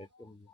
bedroom.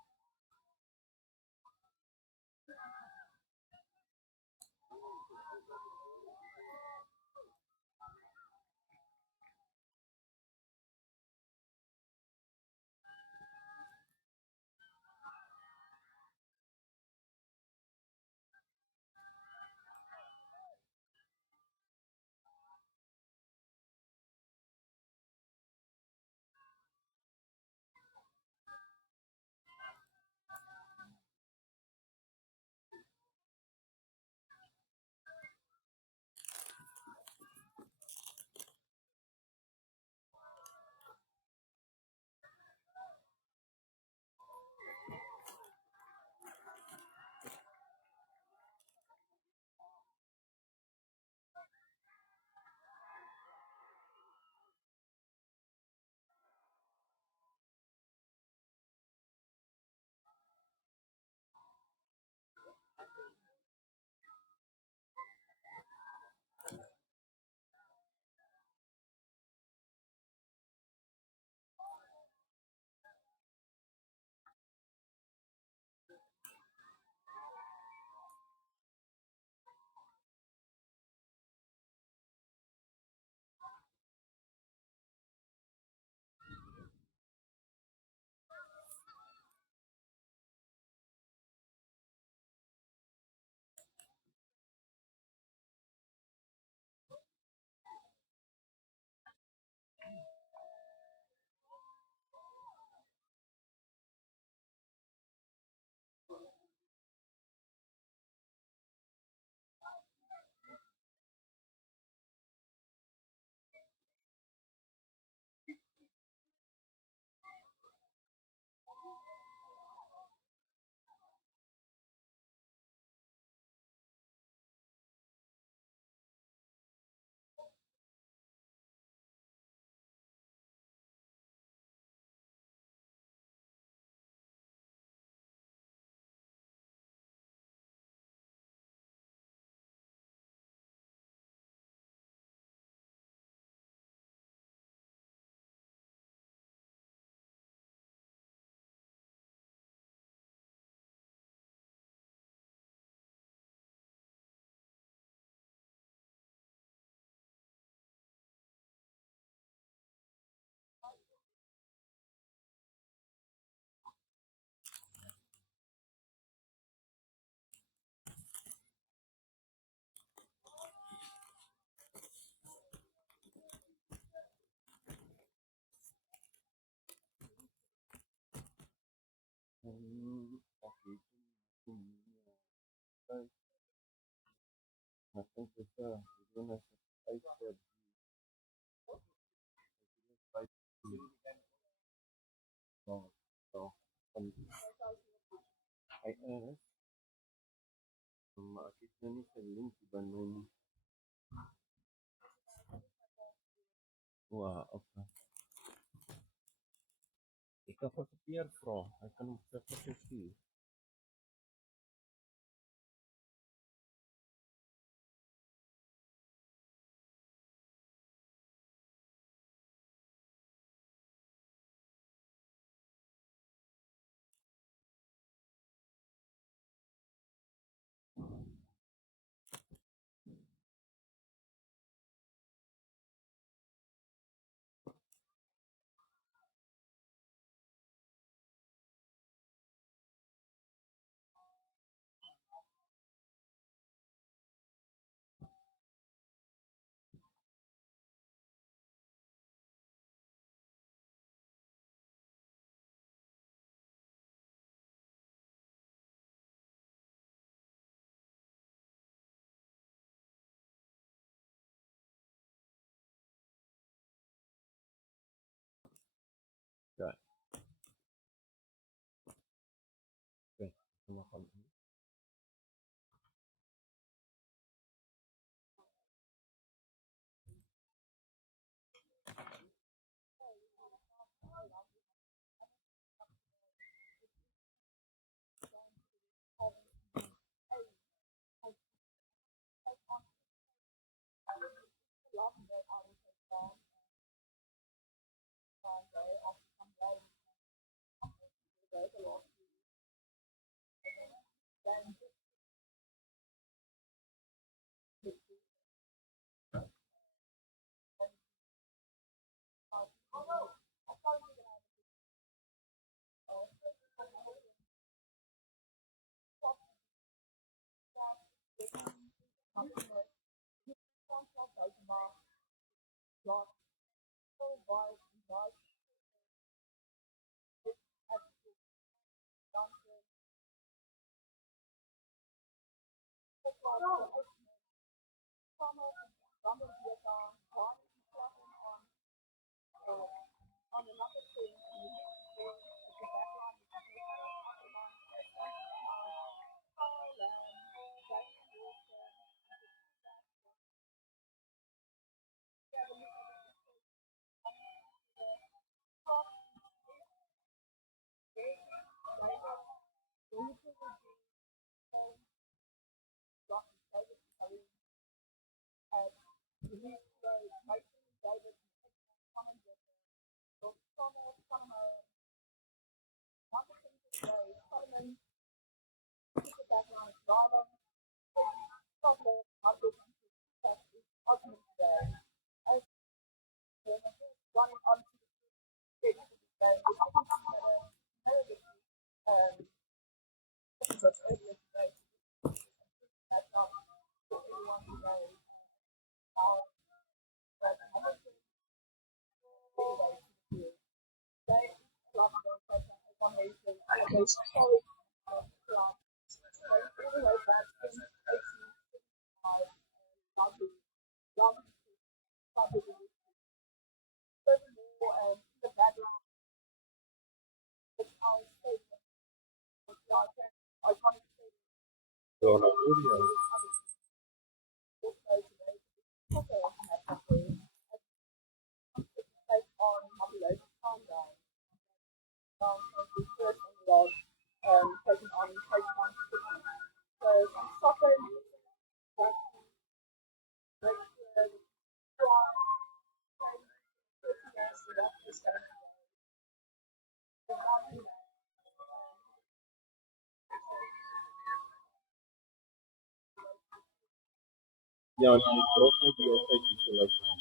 Okay, I think it's we're gonna fight for fight so I asked makita ni sa link ba nun okay. Ikaw pa Pierre Pro, I can see. Got okay. Zona audio. Ja, die brauchen die auch bei Isolation.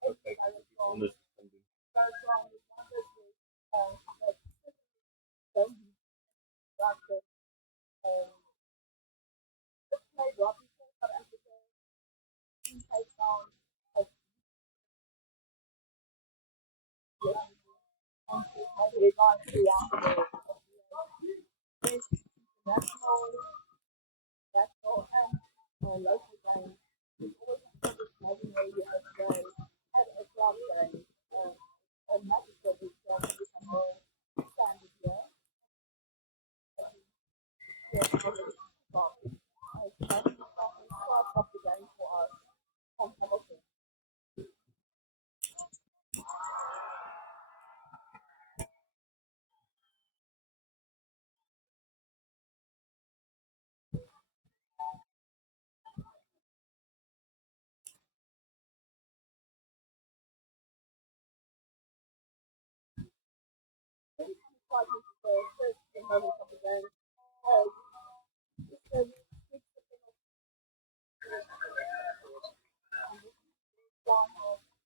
Perfekt, anders kann die.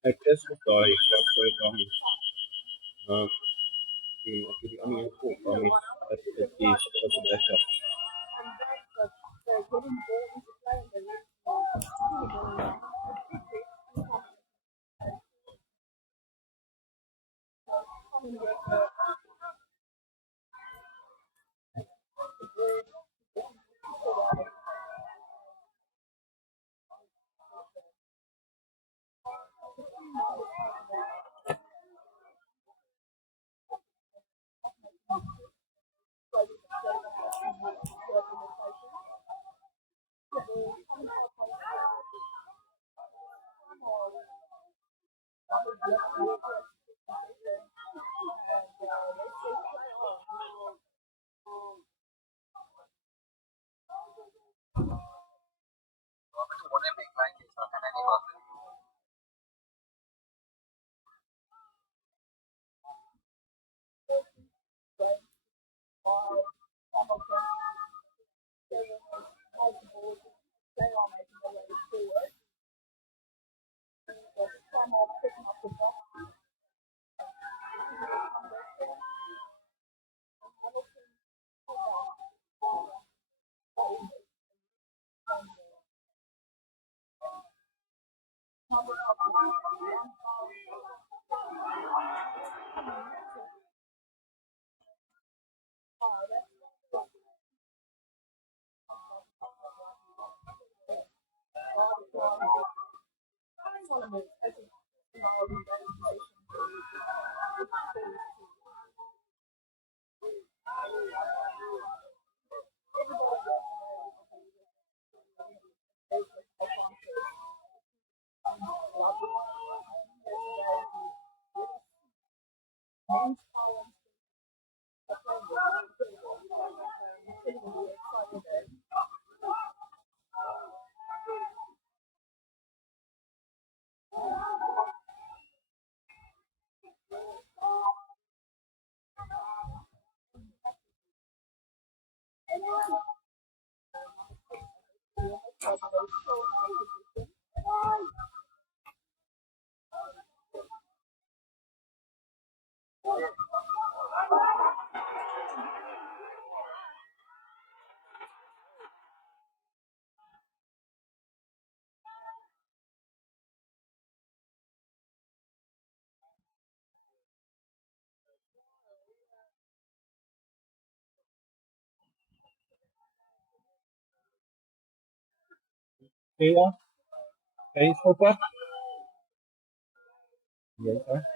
I test the guy, that's why actually, I mean, cool, that is also backup. Hey, can you spoke up? Yes, sir.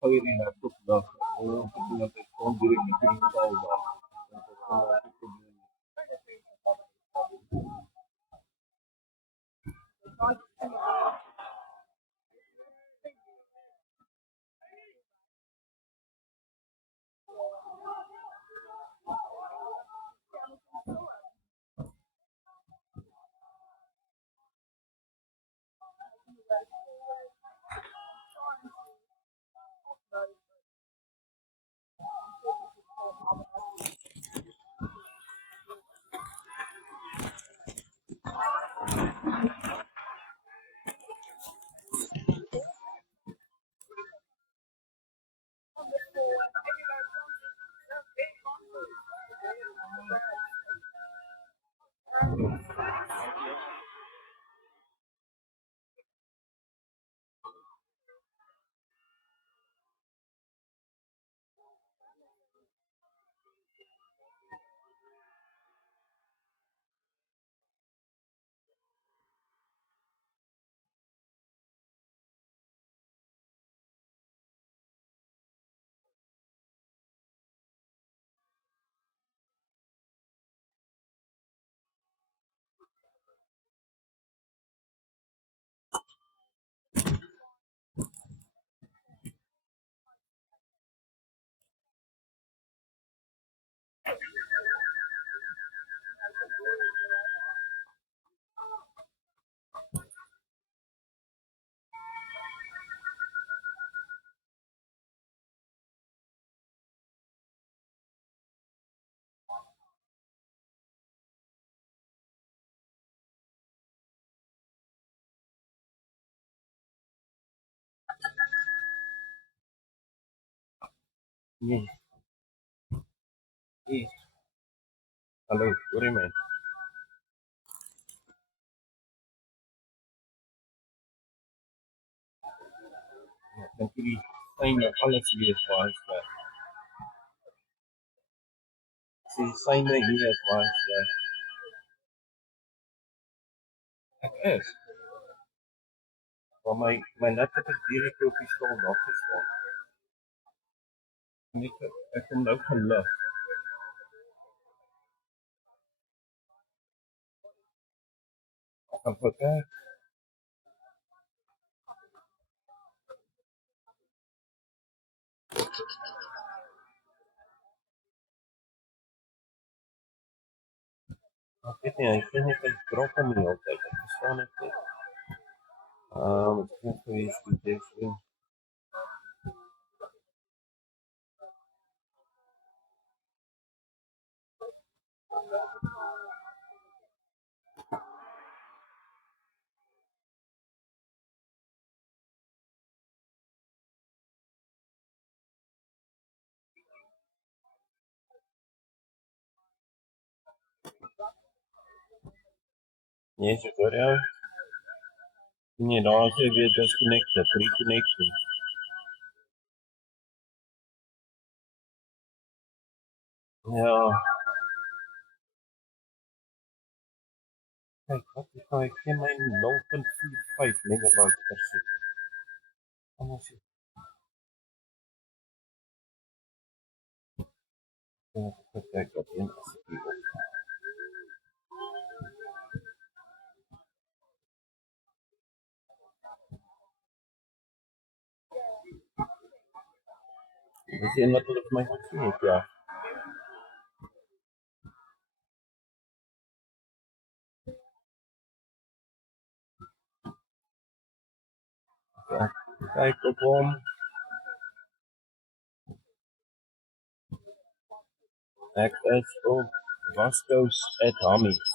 Pagiri laptop da o na phone directly installed da. Yes, yes. Hello, sorry man. Dan jullie syne alles lees waar is weg. Sy syne hier is waar is weg. Ek is. Maar my laptop is direk op die stoel afgestaan. Net ek kom nou gelig. Ek gaan kyk. Ek weet nie, ek sien net ek drop hom nie altyd. Ek verstaan dit nie. Ek dink gewees die ding. Nee, so hoor jou. Nee, daar is weer disconnected, reconnecting. Ja. Kyk, wat is nou, ek gee my 0.45 megabyte per second. Anders is het kyk dat een as ek hier op. Dis een wat hulle vir my gegee het, ja. Ek kyk op hom. Ek is op Wascos at Hammies.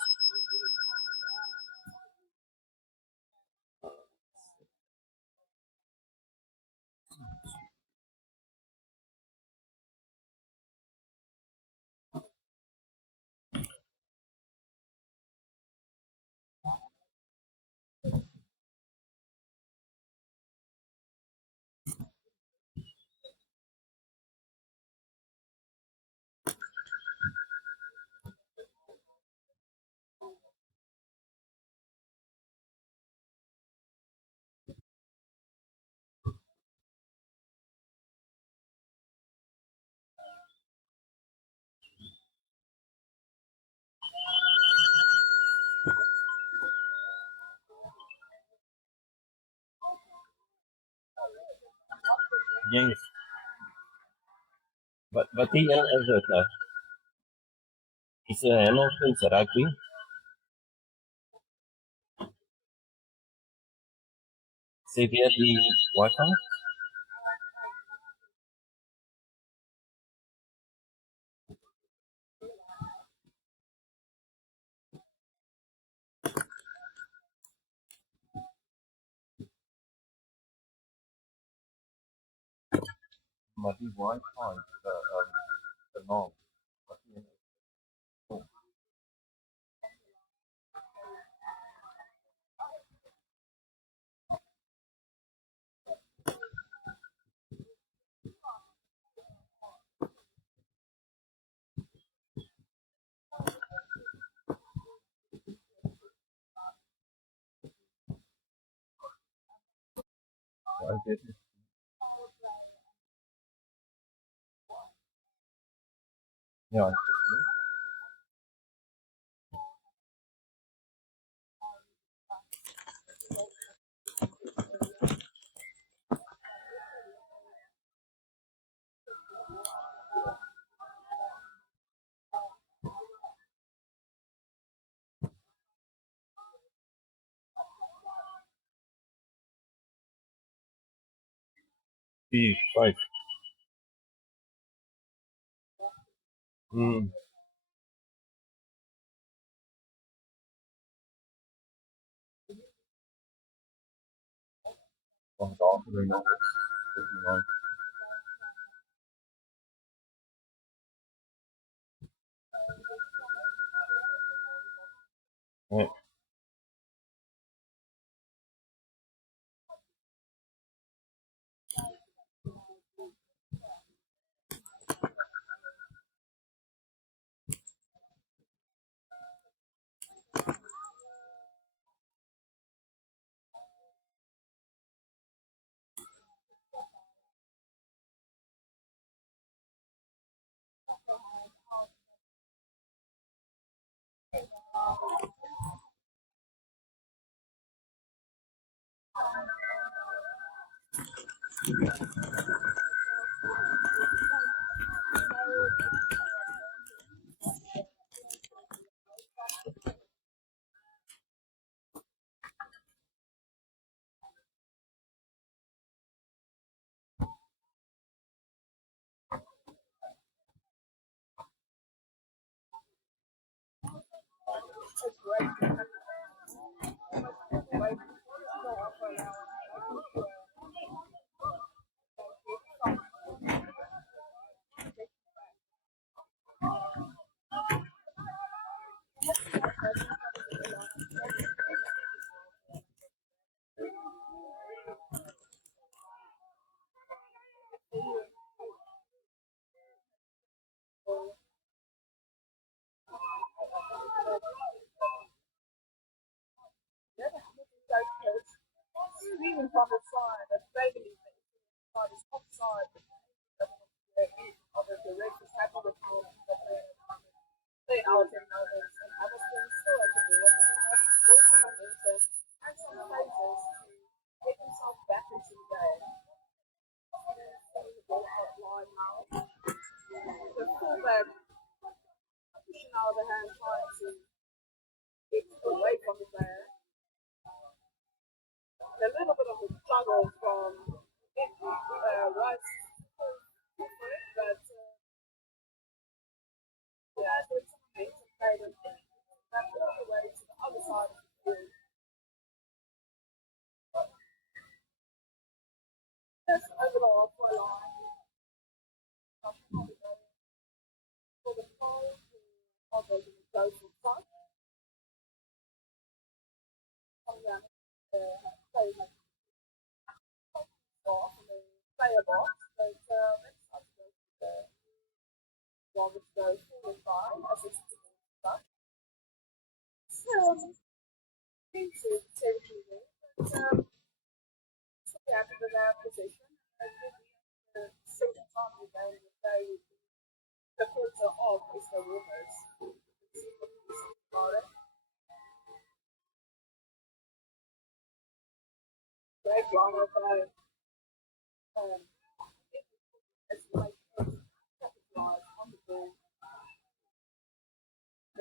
Yes. But die een is dit nou. Is 'n Hamilton se rugby. Sê weer die Wi-Fi. Maar die Wi-Fi se naam. Wat die een is. 5. Van daar voor nog 49. Ja.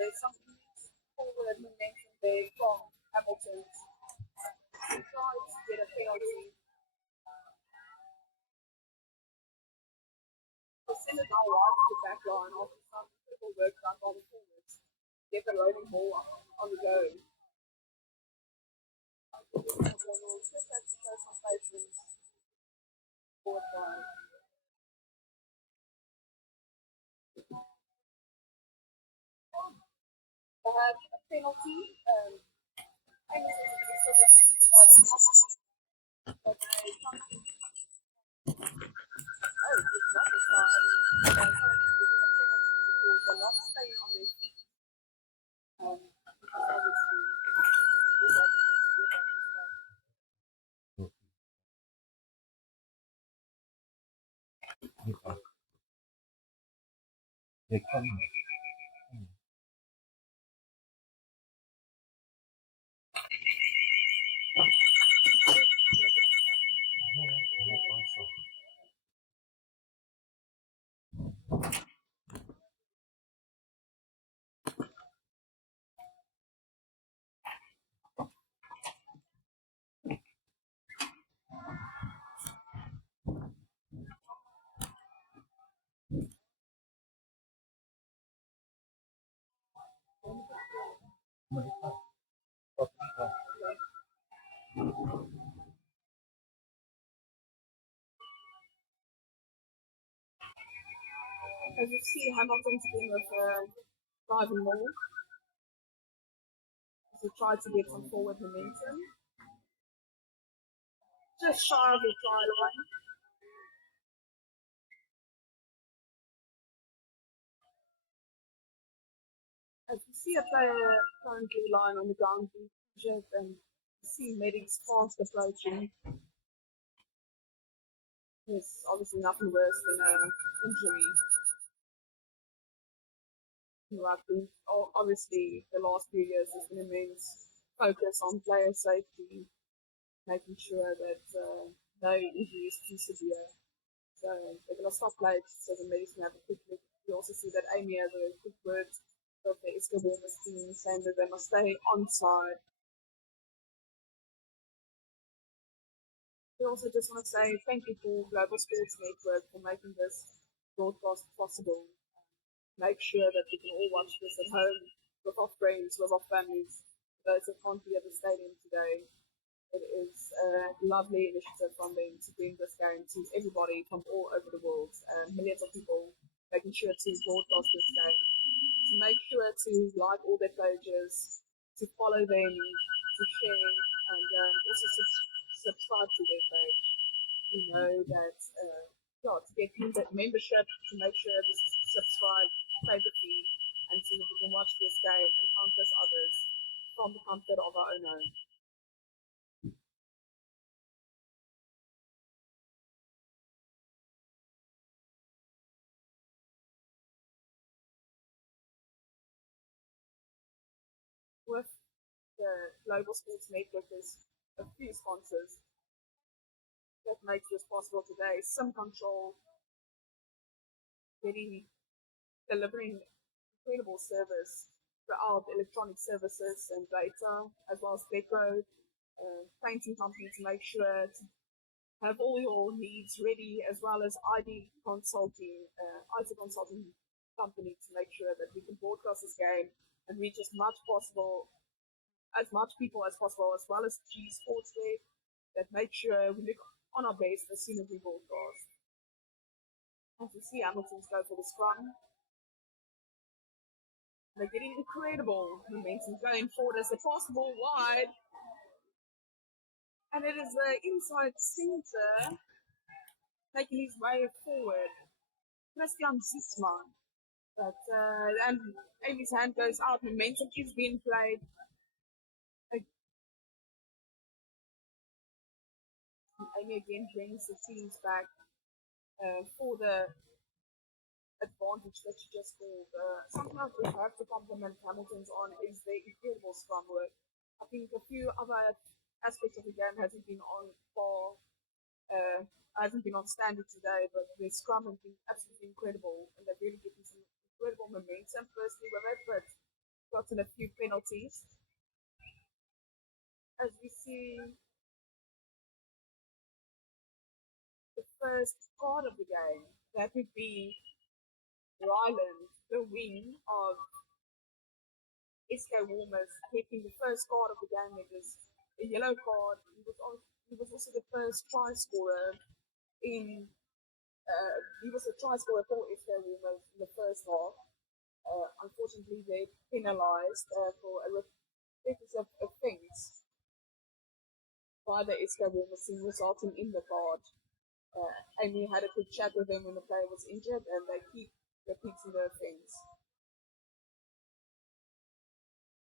there's some forward momentum there from Hamilton. He tried to get a penalty. The centre now right to the back line after some critical work done by the forwards. Get the rolling ball on the go. We'll just have to show some patience. Forward line. They have a penalty. They come. As you see, Hamilton's been with driving more. As he tried to get some forward momentum. Just shy of the try line. As you see a player currently lying on the ground, and you see medics fast approaching. There's obviously nothing worse than an injury in rugby. Obviously, the last few years there's been immense focus on player safety, making sure that no injury is too severe. So they're going to stop late so the medics can have a quick look. You also see that Amy has a quick word of the Walmers team saying that they must stay on side. We also just want to say thank you to Global Sports Network for making this broadcast possible. Make sure that we can all watch this at home with our friends, with our families. For those that can't be at the stadium today, it is a lovely initiative from them to bring this game to everybody from all over the world. Millions of people making sure to broadcast this game. To make sure to like all their pages, to follow them, to share, and also subscribe to their page. We know that to get membership, to make sure to subscribe, pay the fee, and so that we can watch this game and countless others from the comfort of our own home. With the Global Sports Network, there's a few sponsors that makes this possible today. Sim Control, delivering incredible service throughout electronic services and data, as well as Becro, painting company to make sure to have all your needs ready, as well as IT consulting company to make sure that we can broadcast this game and reach as much people as possible, as well as G Sportswear that make sure we look on our base as soon as we broadcast. As you see, Hamilton's go for the scrum. They're getting incredible momentum going forward as they pass the ball wide. And it is the inside centre making his way forward. Christian Ziesman. But and Amy's hand goes out, momentum is being played. Amy again brings the teams back for the advantage that she just called. Something else we have to compliment Hamilton's on is their incredible scrum work. I think a few other aspects of the game hasn't been on hasn't been on standard today, but their scrum has been absolutely incredible, and they've really given some incredible momentum firstly with it, but gotten a few penalties. As we see the first card of the game, that would be Ryland, the wing of SK Walmers, taking the first card of the game, which is a yellow card. He was also the first try scorer in. He was a try scorer for SK Walmers in the first half. Unfortunately, they penalised for a repetitive offence by the SK Walmers team, resulting in the card. Amy had a quick chat with him when the player was injured, and they keep repeating the offence.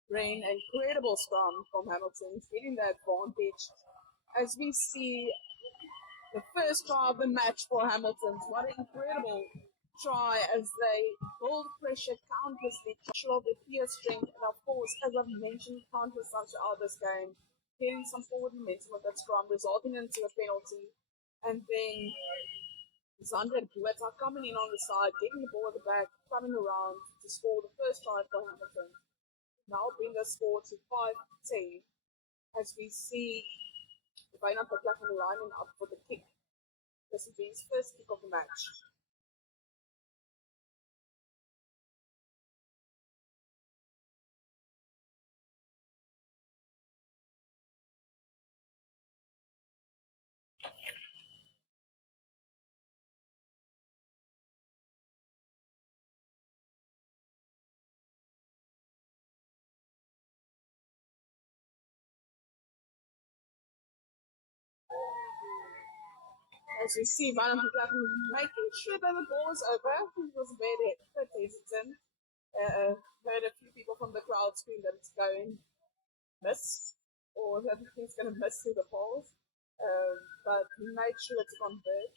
Rain, incredible scrum from Hamilton, getting the advantage. As we see the first try of the match for Hamilton, what an incredible try as they build pressure countlessly, show their pure strength, and of course, as I've mentioned countless times throughout this game, getting some forward momentum with that scrum, resulting into a penalty, and then Zandra and Buet are coming in on the side, getting the ball at the back, coming around to score the first try for Hamilton. Now bring the score to 5-10 as we see the Wynand Patlagman lining up for the kick. This will be his first kick of the match. As we see Wynand Patlagman making sure that the ball is over. He was a bit hesitant. Heard a few people from the crowd scream that it's going miss, or that he's going to miss through the poles. But he made sure to convert.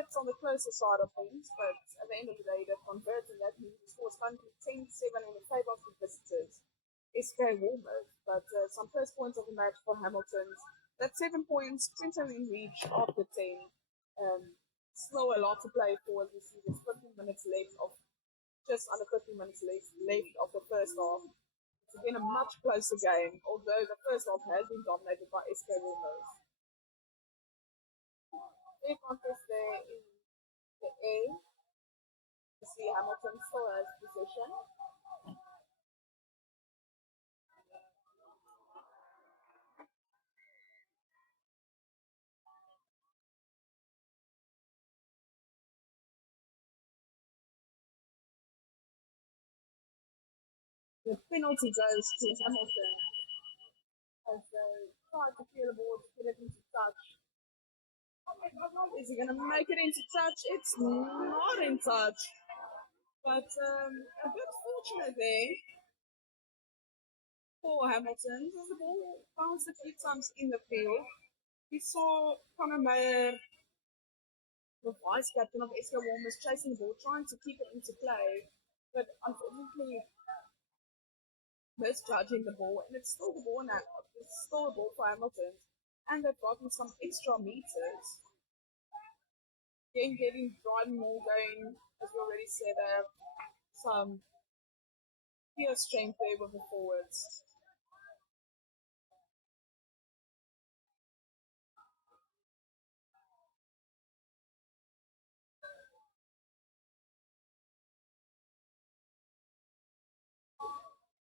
It's on the closer side of things, but at the end of the day, they've converted, and that means the score is currently 10-7 in the favour of the visitors, SK Walmers. But some first points of the match for Hamilton. That's 7 points, 20 in reach of the team. Still a lot to play for as we see there's 15 minutes left of just under 15 minutes left of the first half. It's been a much closer game, although the first half has been dominated by SK Walmers. Fair contest there in the A. You see Hamilton still has possession. The penalty goes to Hamilton as they try to clear the ball to get it into touch. Is he going to make it into touch? It's not in touch. But a bit fortunate there for Hamilton as the ball bounced a few times in the field. We saw Connor Meyer, the vice captain of SK Walmers, chasing the ball, trying to keep it into play, but unfortunately misjudging the ball, and it's still the ball now. It's still a ball for Hamilton, and they've gotten some extra meters. Again, getting driving more going, as we already said, they have some pure strength there with the forwards.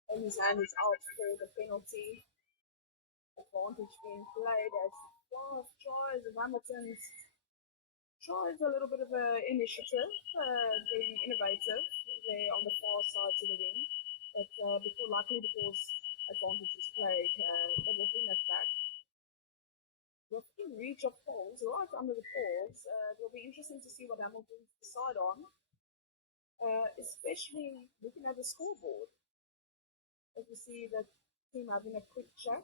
And his hand is out for the penalty. Advantage being played as fast tries of Hamilton's tries a little bit of an initiative, being innovative there on the far side to the wing. But before, luckily, because advantage is played, they will bring us back. Within reach of poles, right under the poles, it will be interesting to see what Hamilton decide on, especially looking at the scoreboard. As we see the team having a quick chat.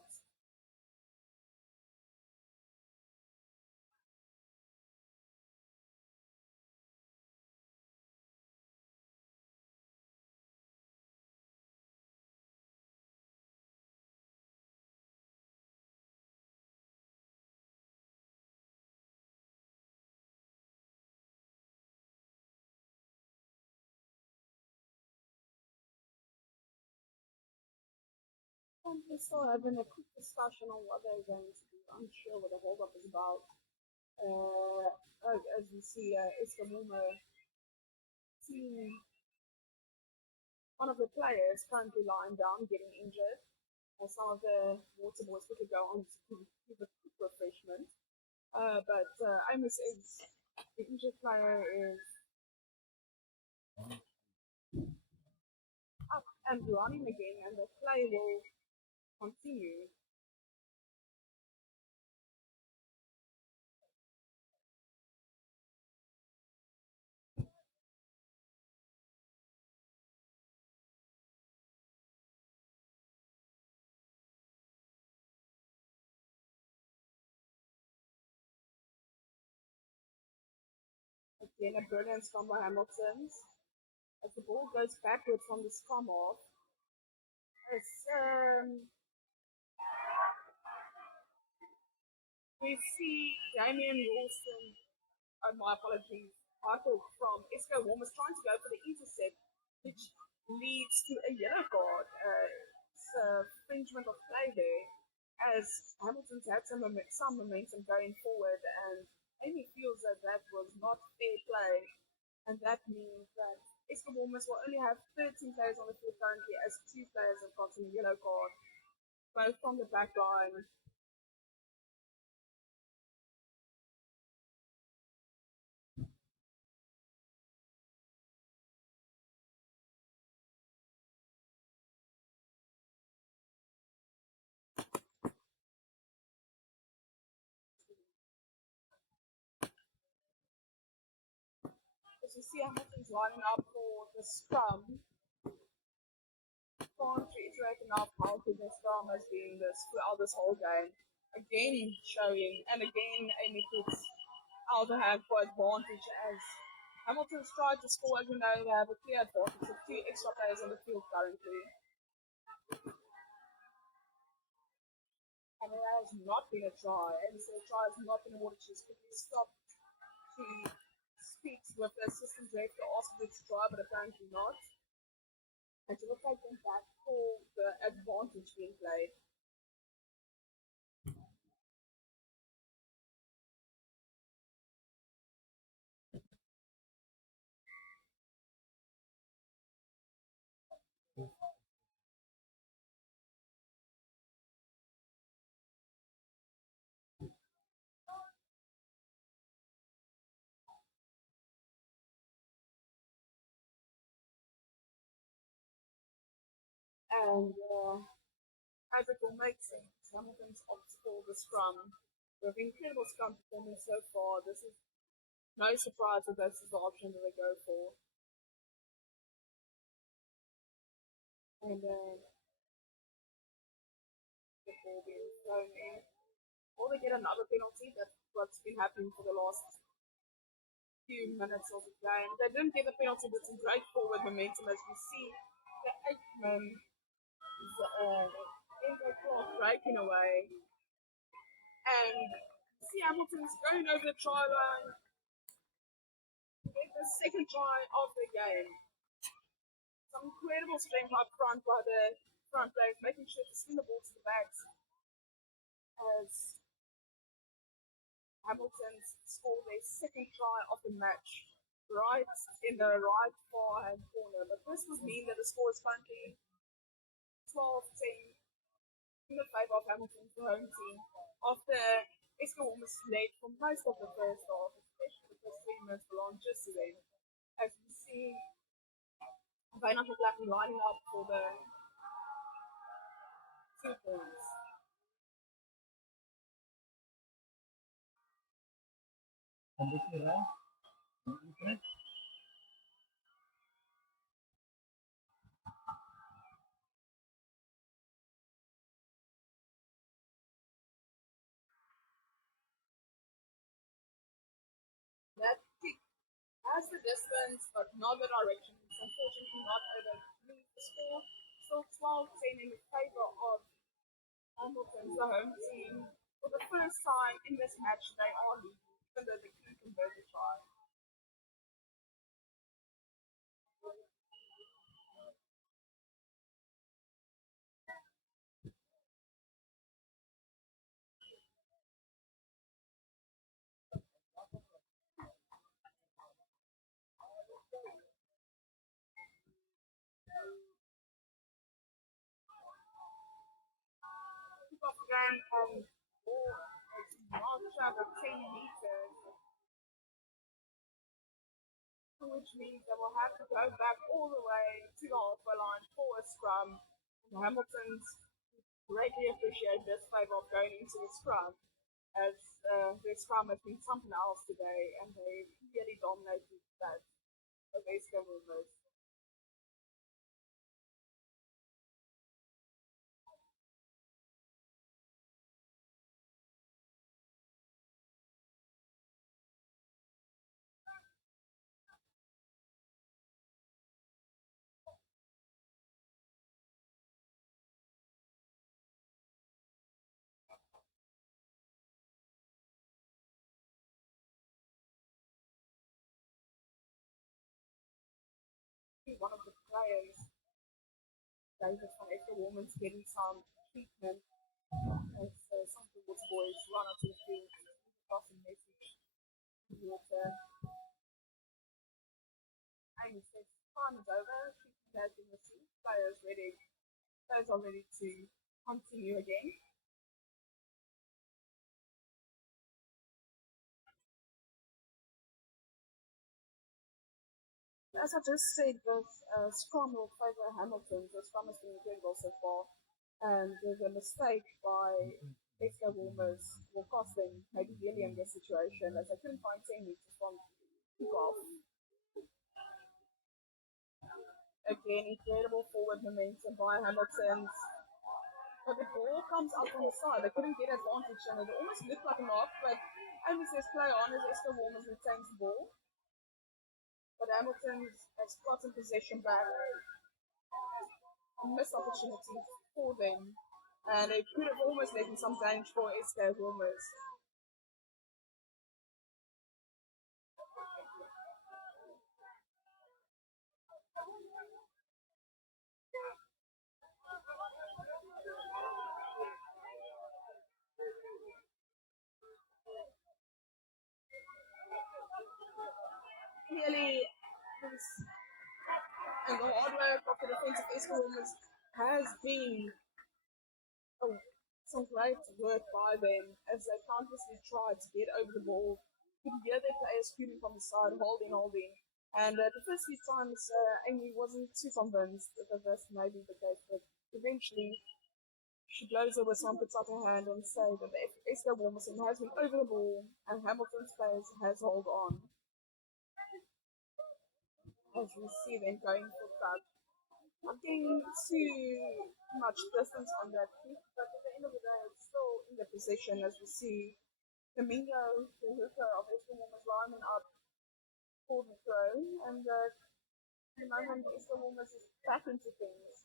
And we're still having a quick discussion on what they're going to do. I'm sure what the hold-up is about. As you see, it's the Walmer team. One of the players currently lying down, getting injured. Some of the water boys could go on to give a quick refreshment. But Amos is the injured player is up and running again, and the play will continue. Again, a brilliant scrum by Hamilton's. As the ball goes backwards from the scrum off, as we see Damien Wilson, my apologies, Michael from Isco Walmers trying to go for the intercept, which leads to a yellow card. It's a infringement of play there, as Hamilton's had some momentum going forward, and Amy feels that that was not fair play, and that means that Isco Walmers will only have 13 players on the field currently, as 2 players have gotten a yellow card, both from the back line. As you see, Hamilton's lining up for the scrum. Can't reiterate enough how good the scrum has been throughout this whole game. Again showing, and again Amy puts out the hand for advantage as Hamilton's tried to score. As you know, they have a clear advantage with 2 extra players on the field currently. And there has not been a try, and so the try has not been awarded. She's quickly stopped. She speaks with the assistant ref to ask if it's try, but apparently not. And she will take them back for the advantage being played. And as it will make sense, Hamilton's opts for the scrum. With incredible scrum performance so far, this is no surprise that this is the option that they go for. And then the ball being thrown in. Or they get another penalty. That's what's been happening for the last few minutes of the game. They didn't get a penalty, but some great forward momentum as we see the 8-man clock breaking away. And see Hamilton's going over the try line. Get the second try of the game. Some incredible strength up front by the front players, making sure to spin the ball to the backs as Hamilton scored their second try of the match right in the right far hand corner. But this would mean that the score is currently 12-10 in the favour of Hamilton's home team after Isco almost led for most of the first half, especially the first 3 minutes belong just to them. As we see Vainach Black lining up for the 2 points. That kick has the distance, but not the direction. It's unfortunately not over the score. Still 12-10 in the favour of Hamilton, the home team. For the first time in this match, they are leading, even though they couldn't convert the try. ran or not travel 10 meters, which means they will have to go back all the way to the halfway line for a scrum. And Hamilton's greatly appreciate this favour of going into the scrum, as their scrum has been something else today, and they really dominated that of Esko Walmers. One of the players, David from Esko Walmers, getting some treatment as some of the water boys run out to the field to pass a message to water. Amy says time is over, treatment has been received, players are ready to continue again. As I just said, this Scrum will favour Hamilton. The Scrum has been incredible so far, and the mistake by Esko Walmers will cost them maybe really in this situation, as they couldn't find 10 meters from kickoff. Again, incredible forward momentum by Hamilton's. But the ball comes up on the side. They couldn't get advantage, and it almost looked like a knock, but Amy says play on as Esko Walmers retains the ball. But Hamilton has gotten possession back. A missed opportunity for them, and it could have almost led in some danger for Esko Walmers. Clearly, and the hard work of the defensive Esko Walmers has been some great work by them as they countlessly tried to get over the ball. You could hear their players screaming from the side, holding. And the first few times, Amy wasn't too convinced that this may be the case, but eventually she blows her whistle and puts up her hand and says that the Esko Walmers team has been over the ball and Hamilton's players has held on. As we see them going for touch. Not getting too much distance on that kick, but at the end of the day, it's still in the position as we see Domingo, the hooker of Esko Walmers, lining up for the throw, and at the moment, Esko Walmers is back into things,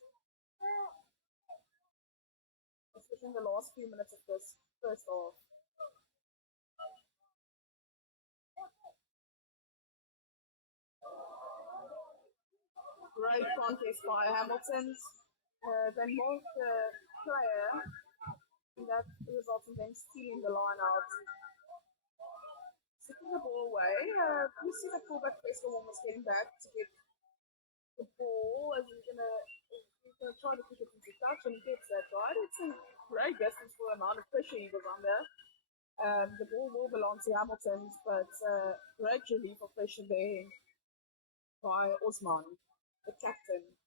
especially in the last few minutes of this first half. Great contest by Hamilton's. They marked the player, and that results in them stealing the line out. Sticking the ball away, we see the fullback Esko Walmers getting back to get the ball as he's gonna try to kick it into touch, and he gets that right. It's a great distance for the amount of pressure he was under. The ball will belong to Hamilton's, but great relief of pressure there by Osman, the captain.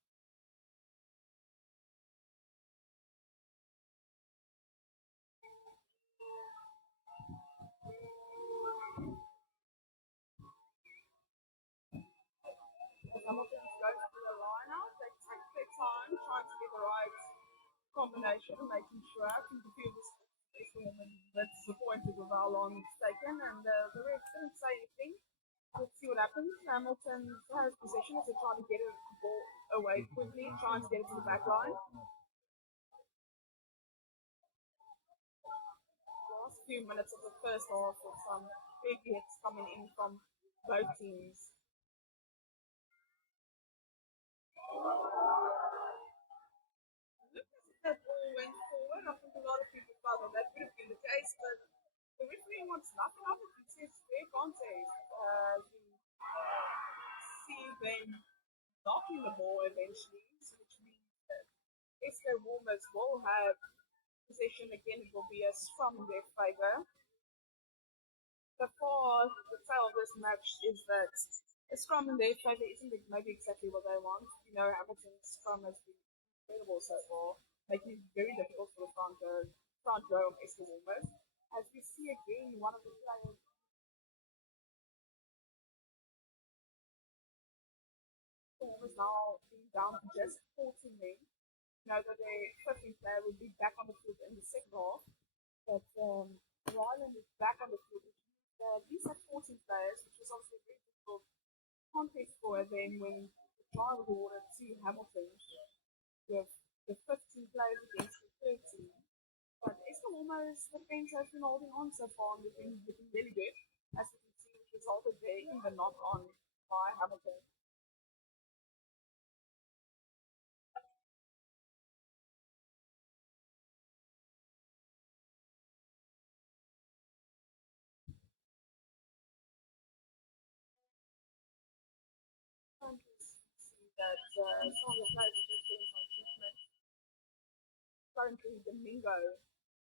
Hamilton goes to the line out. They take their time trying to get the right combination, making sure I think the field is woman that's disappointed with how long it's taken, and the ref didn't say anything. Let's see what happens. Hamilton has possession as they try to get the ball away quickly, trying to get it to the back line. Last few minutes of the first half with some big hits coming in from both teams. That ball went forward. I think a lot of people thought that could have been the case, but the referee wants nothing of it. He says fair contest. We see them knocking the ball eventually, which means that Esko Walmers will have possession, again, it will be a scrum in their favour. The tale of this match is that a scrum in their favour isn't maybe exactly what they want. Hamilton's scrum has been incredible so far, making it very difficult for the front row of Esther Walmers. As we see again, one of the players Walmers now being down to just 14 men. That their 15th player will be back on the field in the second half. But Ryland is back on the field, which means these are 14 players, which was obviously a very difficult contest for them when the try was awarded to Hamilton with the 15 players against the 13. But Esther almost the defense has been holding on so far and they've been looking really good, as you can see, which resulted there in the knock on by Hamilton. See that some of the players are just getting some treatment. Currently, Domingo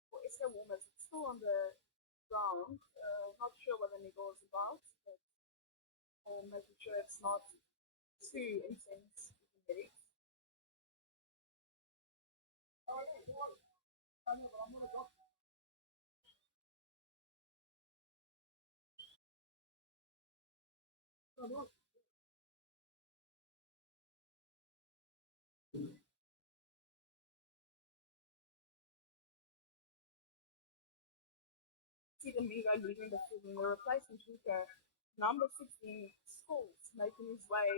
for Esther Walmers is still on the ground. Not sure what the niggle is about, but making sure it's not too intense with the medics. See Domingo leaving the field and the replacement hooker, number 16, Schools, making his way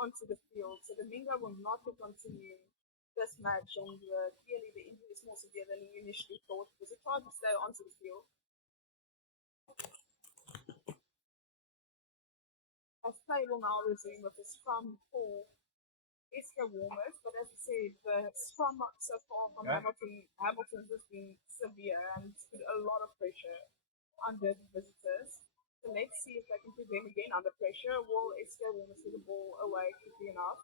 onto the field. So Domingo will not be continuing this match, and clearly the injury is more severe than he initially thought because he tried to stay onto the field. As play will now resume with the scrum for Esther Walmers, but as I said, the scrum so far from Hamilton has been severe and put a lot of pressure under the visitors. So let's see if they can put them again under pressure. Will Esther Walmers get the ball away quickly enough?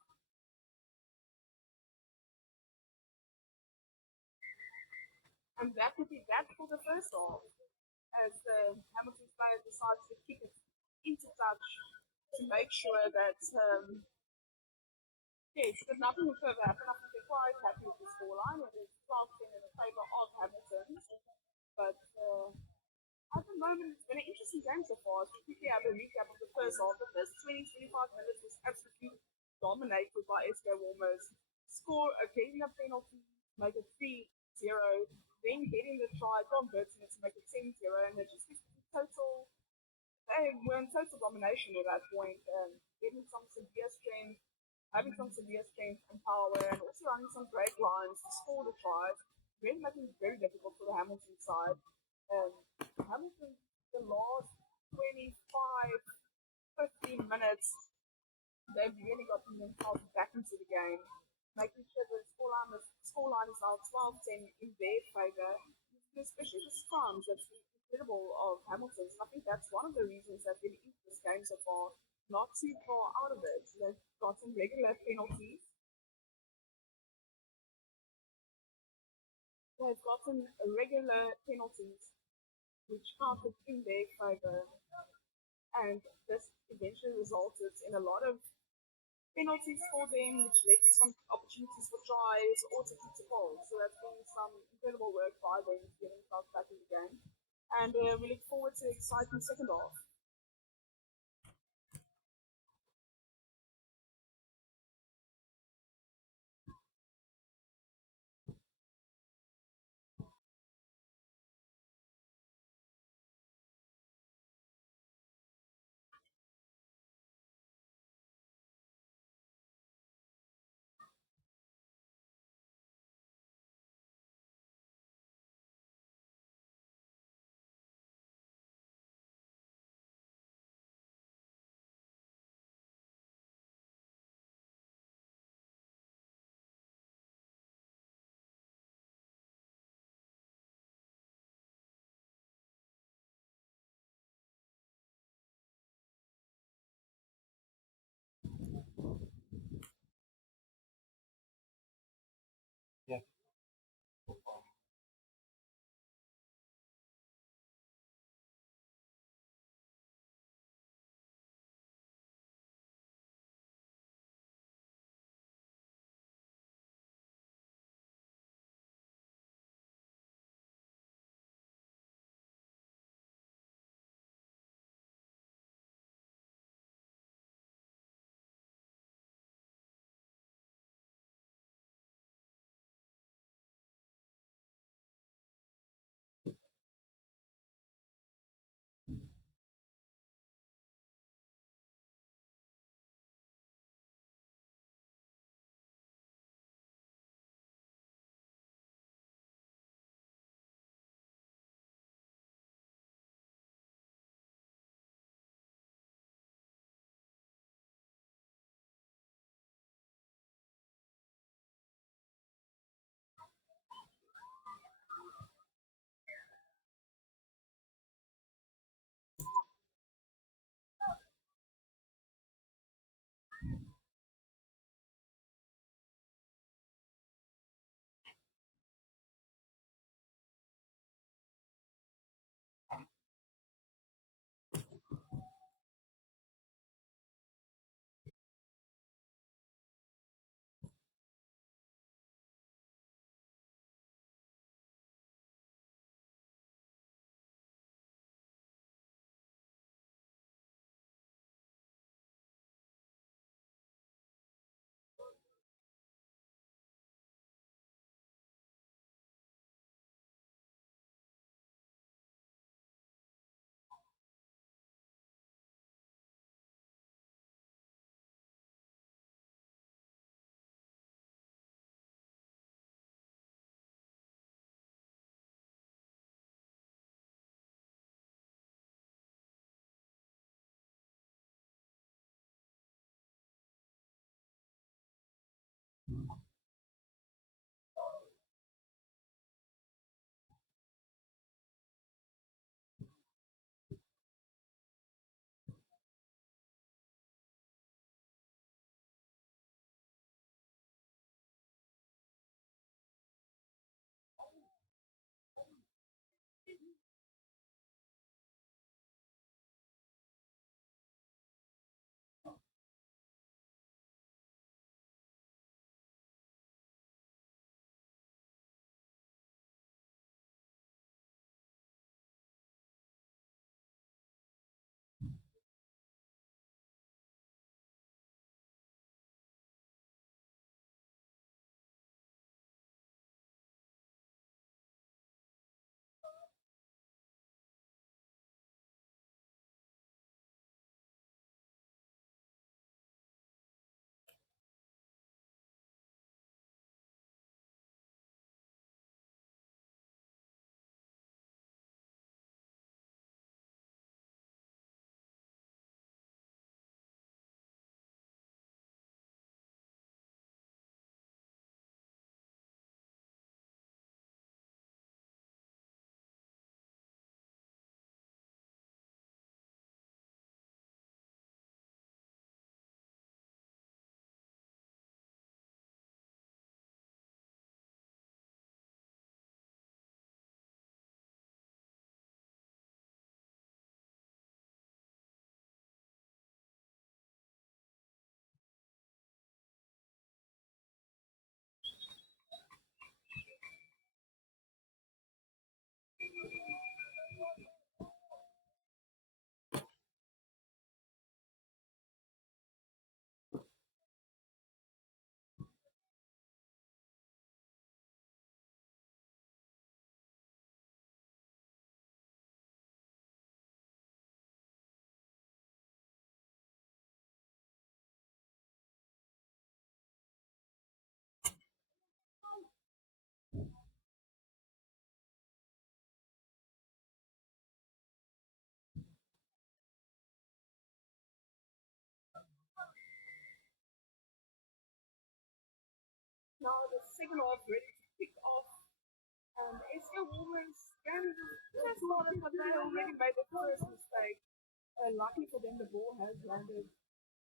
And that would be that for the first half, as the Hamilton player decides to kick it into touch to make sure that yes, but nothing will further happen. I think they're quite happy with the scoreline. It is 12-10 in the favour of Hamilton. But at the moment, it's been an interesting game so far. As we quickly have a recap of the first half. The first 20-25 minutes was absolutely dominated by SK Walmers. Score getting a penalty, make it 3-0, then getting the try, converting it to make it 10-0, and it just total. They were in total domination at that point, getting some severe strength, having some severe strength and power, and also running some great lines to score the tries, really making it very difficult for the Hamilton side. Hamilton, the last 25, 15 minutes, they've really gotten themselves back into the game, making sure the scoreline is now 12-10 in their favour, especially the scrums. That's incredible of Hamilton's. And I think that's one of the reasons they've been in this game so far, not too far out of it. They've got some regular penalties. They've gotten regular penalties which counted in their favour, and this eventually resulted in a lot of penalties for them, which led to some opportunities for tries or to keep the ball. So that's been some incredible work by them to get themselves back in the game. And we look forward to an exciting second half. second half ready to kick off. And SK Walmers game just started, but they already made the first mistake. Luckily for them, the ball has landed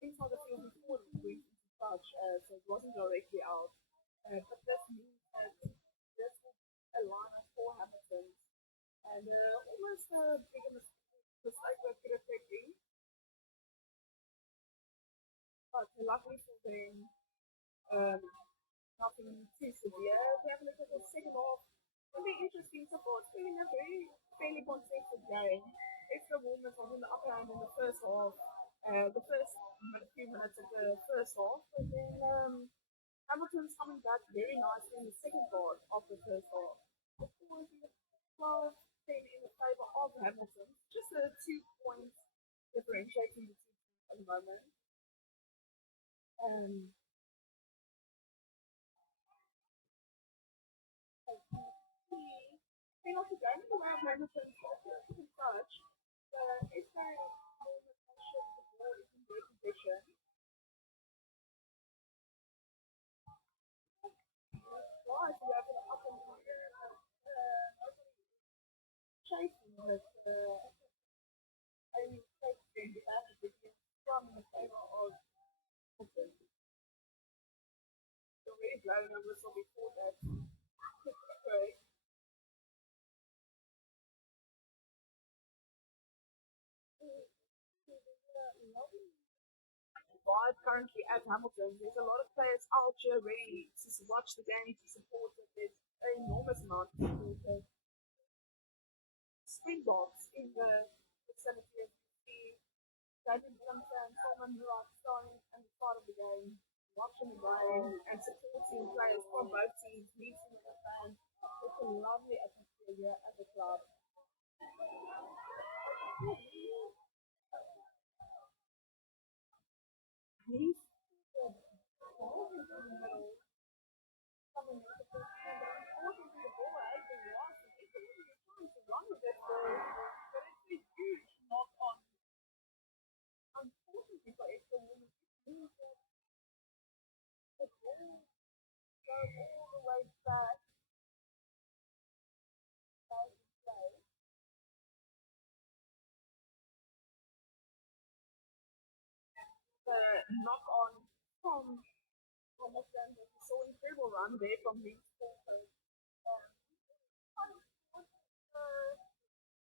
inside the field before it went into touch, so it wasn't directly out. But this means that this will align us for Hamilton. And almost a bigger mistake that could have taken. But luckily for them, nothing too severe. We have a look at the second half. It'll be interesting so far. It's been a very fairly contested game. If the Walmers was in the upper hand in the first half, the first few minutes of the first half, but then Hamilton's coming back very nicely in the second part of the first half. Of course, we have 12-10 in the favour of Hamilton. Just a 2 points differentiating the two teams at the moment. Penalty game in the way of Hamilton's touch. If they show the ball is in their position, guys, we have an up and chasing with only taking the advantage from the favour of Hamilton. So really blowing a whistle before that. Vibe currently at Hamilton. There's a lot of players out here ready to watch the game, to support it. There's an enormous amount of support. Springboks in the vicinity of the David Simpson, Solomon Murat starting at the start of the game, watching the game and supporting players from both teams, meeting with the fans. It's a lovely atmosphere here at the club. He's coming into the unfortunately the ball has been lost and he's really trying to run with it but it's a huge knock on. Unfortunately for extra women, it means that the ball go all the way back as you play. The knock on from Hamilton, there's a so incredible run there from Leeds Forward.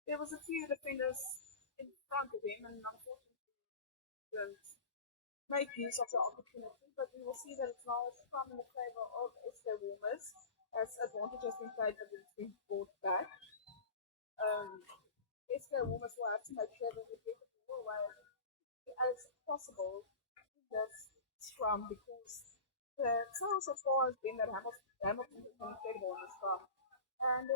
There was a few defenders in front of him, and unfortunately didn't make use of the opportunity. But we will see that it's now a scrum in the favour of SK Walmers, as advantage has been played, but it's been brought back. SK Walmers will have to make sure that they get the ball away as possible in this scrum because the tale so far has been that Hamilton has been incredible in the scrum. And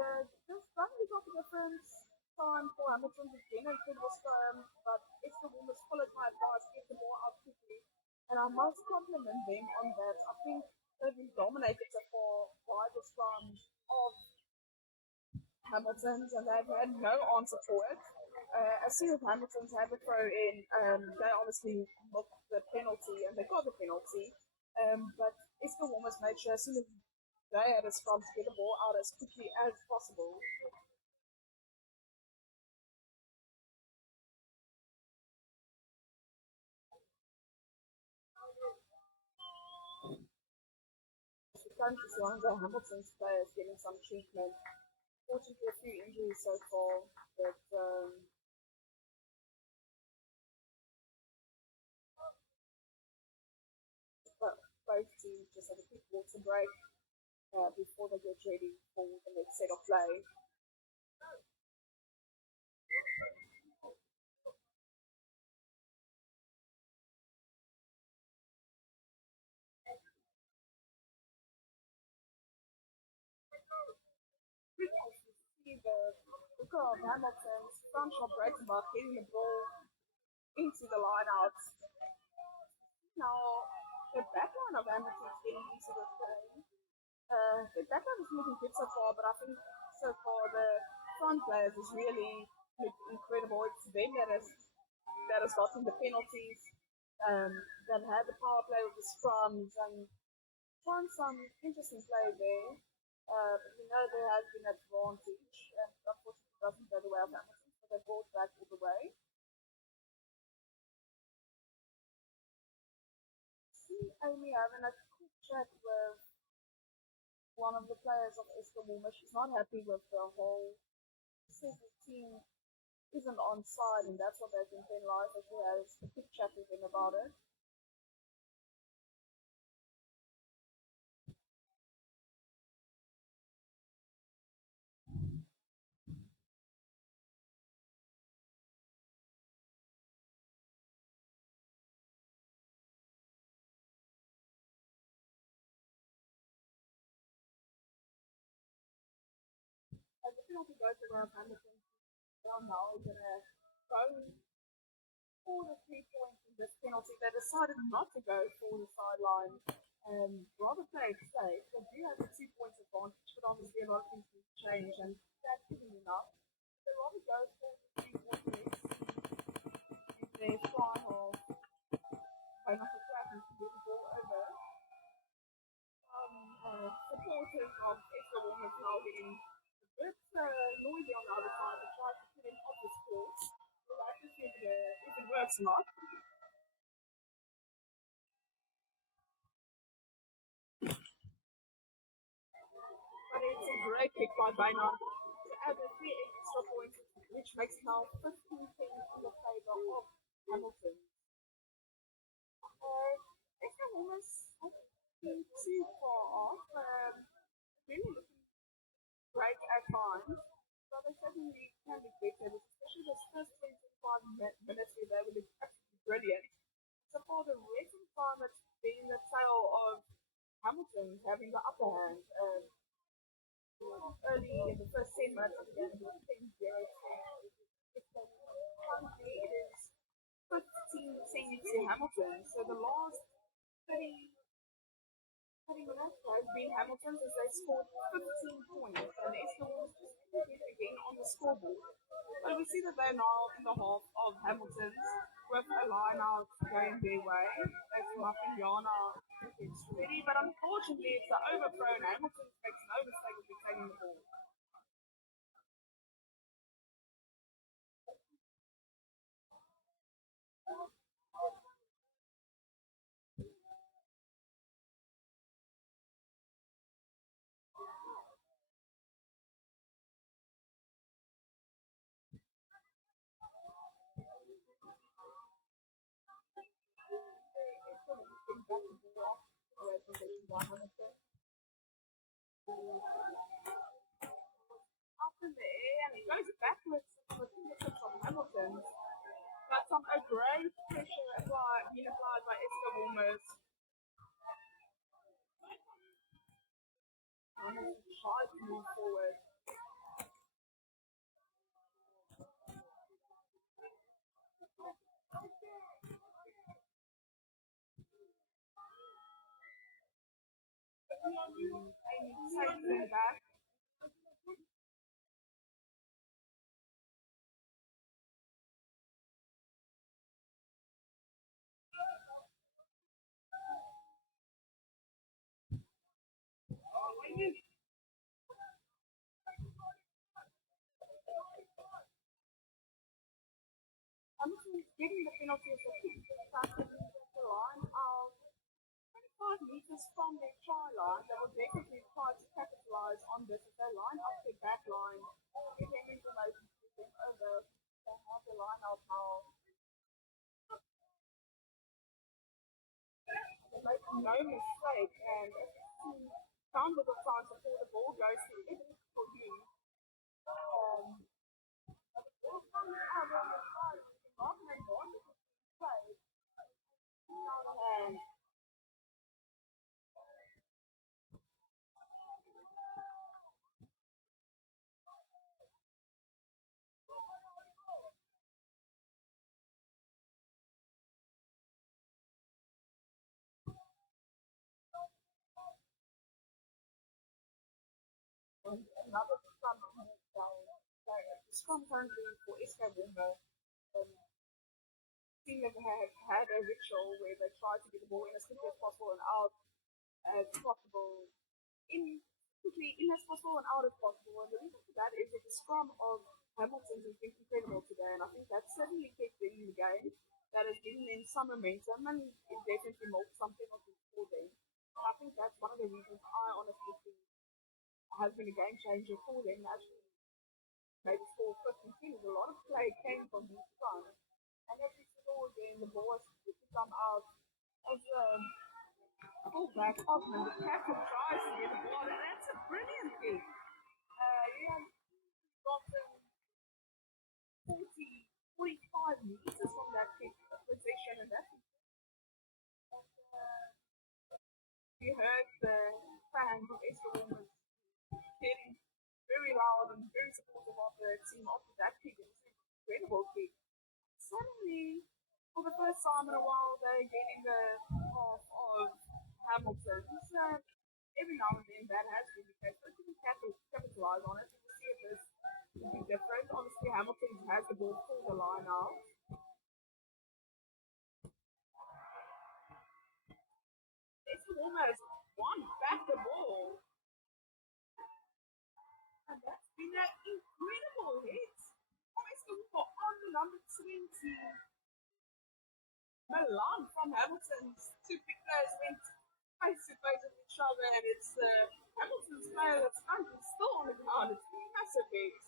just suddenly got the difference time for Hamilton to gain a incredible scrum, but it's the Walmers followed my advice, get the ball out quickly. And I must compliment them on that. I think they've been dominated so far by the scrums of Hamilton's and they've had no answer for it. As soon as Hamilton's had the throw in, they obviously looked the penalty and they got the penalty. But SK Walmers made sure as soon as they had a scrum to get the ball out as quickly as possible. The country surrounding Hamilton's players getting some treatment. Fortunately, a few injuries so far, but both teams just have a quick water break before they get ready for the next set of play. See the hooker of Hamilton's front shot breaks by getting the ball into the lineouts. Now, the backline of Hamilton's getting into the game. The backline is looking good so far, but I think so far the front players is really incredible. It's them that has gotten the penalties, that had the power play with the scrums, and found some interesting play there. But we know there has been advantage, and unfortunately it doesn't go the way of Hamilton, so they brought back all the way. See Amy having a quick chat with one of the players of Escomuma. She's not happy with the whole says the team isn't on side, and that's what they've been penalised. So she has a quick chat with him about it. As the penalty goes around Hamilton, now is going to go for the 3 points in this penalty. They decided not to go for the sideline and rather play it safe. They do have a 2 points advantage, but obviously a lot of things need to change, and that isn't enough. They rather go for the 3 points in their fly half by not a track and to get the ball over. Supporters of Extra Walmers now getting a bit noisy on the other side to try to put him off the course. We'll have to see if it works or not. But it's a great kick by Bainar to add the 3 extra points, which makes now 15 things in the favour of Hamilton. Extra Walmers haven't been too far off. Really looking great at times. But they certainly can be better, especially those first 25 minutes where they were absolutely brilliant. So for the racing time, it's been the tale of Hamilton having the upper hand. Early in the first 10 minutes of the game, it was 10-0. Currently, it is 15-10 to Hamilton. So the last 30 minutes has been Hamilton's as they scored 15 points, and the Eskimos just again on the scoreboard. But we see that they're now in the half of Hamilton's with a line out going their way. That's Muffin Yana ready, but unfortunately it's an overthrown. Hamilton makes no mistake of retaining the ball. It's going to bring back the ball off away from the Hamilton. Up in the air and it goes backwards to the fingertips of Hamilton. But a great pressure being applied by Esther Walmers. Hamilton tried to move forward. Taking back. Hamilton's getting the penalty as a kick started the line of 25 metres from their try line. They will definitely try to capitalise on this as they line up their back line, give them information to them over. They have the line out now. They make no mistake, and found little chance before the ball goes to Evans for you. But the ball comes out on the side. Martin and Bond play. And another scrum the scrum currently for Iska Wimmer seem to have had a ritual where they try to get the ball in as quickly as possible and out. as possible, in quickly in as possible and out as possible. And the reason for that is that the scrum of Hamilton's has been incredible today, and I think that's certainly kept them in the game. That has given them some momentum, and it definitely molds something of it for them. And I think that's one of the reasons I honestly think has been a game changer for them. Actually, maybe score 15 teams. A lot of play came from these scrum, and every single game the ball was to come out as fullback off and the captain tries to get the ball, and that's a brilliant kick. He has gotten 45 meters from that kick position, and that's you heard the fans of Easter Walmers getting very loud and very supportive of the team after that kick. It was an incredible kick. Suddenly, for the first time in a while, they're getting the half of Hamilton. So every now and then that has been the case, but you can capitalize on it. We'll see if this will be different. Obviously, Hamilton has the ball for the line now. It's almost won back the ball. And that's been an incredible hit. Obviously, we've got on the number 20. Milan from Hamilton's two big players went face to face with each other, and it's Hamilton's player that's still on the ground. It's a massive hit.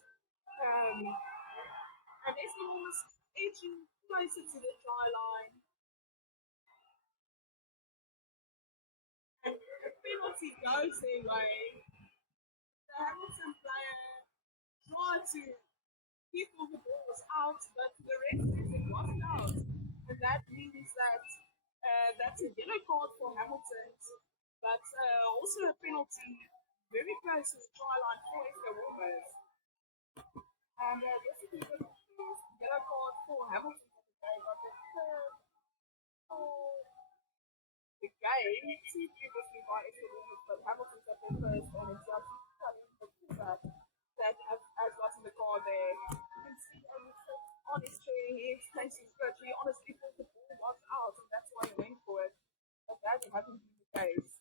And it's almost edging closer to the try line. And a penalty goes their way. The Hamilton player tried to keep all the balls out, but the ref says it wasn't out. And that means that that's a yellow card for Hamilton, but also a penalty very close to the try line for the Walmers. And this is the first yellow card for Hamilton today, but the third for the game. Two previously by the Walmers, but Hamilton's at their first, and it's just telling the fullback that has gotten the card there. You can see on his chair, he explains his coach. He honestly thought the ball was out, and that's why he went for it. But that hasn't been the case.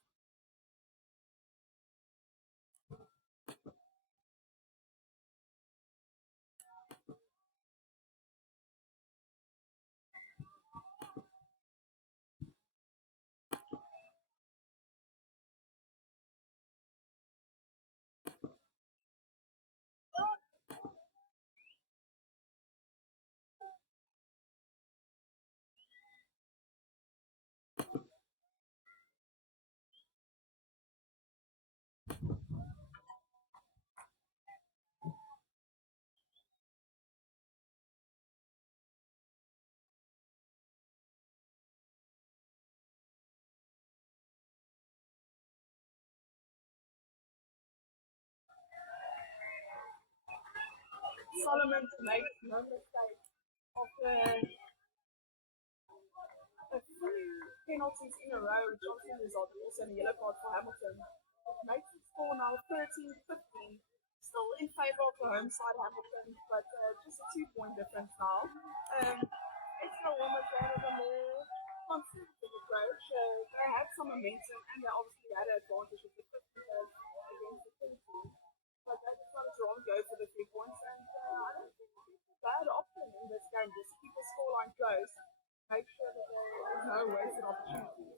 Solomon makes no mistake of a few penalties in a row, which obviously resulted also in a yellow card for Hamilton. It makes the score now 13-15. Still in favour of the home side Hamilton, but just a 2-point difference now. Extra Walmers had a more conservative approach. They had some momentum, and they obviously had an advantage of the 50 against the 20. But they decided to go for the 3 points, and I don't think it's a bad option in this game. Just keep the scoreline close, make sure that there is no wasted opportunities.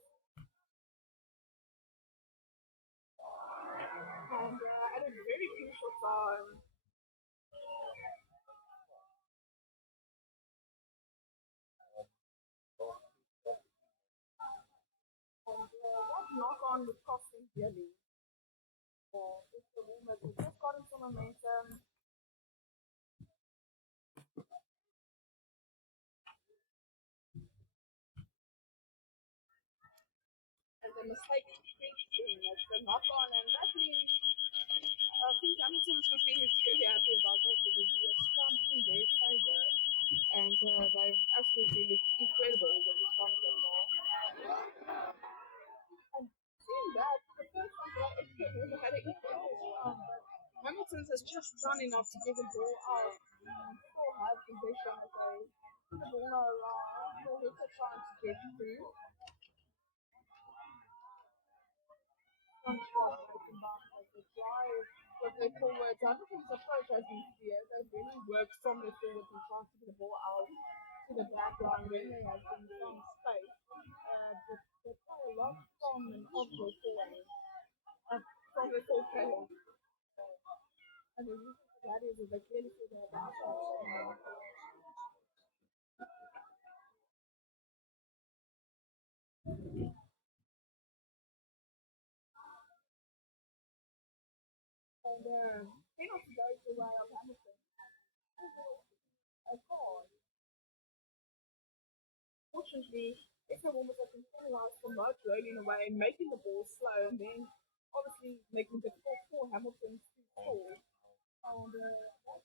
And at a very crucial time, and that knock on was costing dearly. If the Walmers have just gotten some momentum, and the mistake is it's the knock on, and that means I think Hamilton would be really happy about this. It would be a scrum in their favour, and they've absolutely looked incredible with the scrum so far. And seeing that, the first one that had an incredible scrum, but Hamilton has just done enough to give the ball out. Still have possession as they put the ball now around, so they're trying to get through. What they forward. I think his approach has been clear. They've really worked from the forward and trying to get the ball out to the back line when there has been some space. But they play a lot from and of their forward, from the forward. And the reason for that is that they clearly feel they have and penalty goes the way of Hamilton. Of course, fortunately, if the Walmers have been penalised for not rolling away and making the ball slow and then obviously making it difficult for Hamilton to score. And that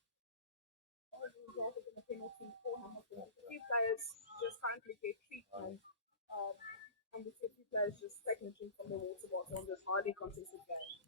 resulted in a penalty for Hamilton. A few players just currently get treatment. Um, and the few players just taking a drink from the water bottle on this highly contested game.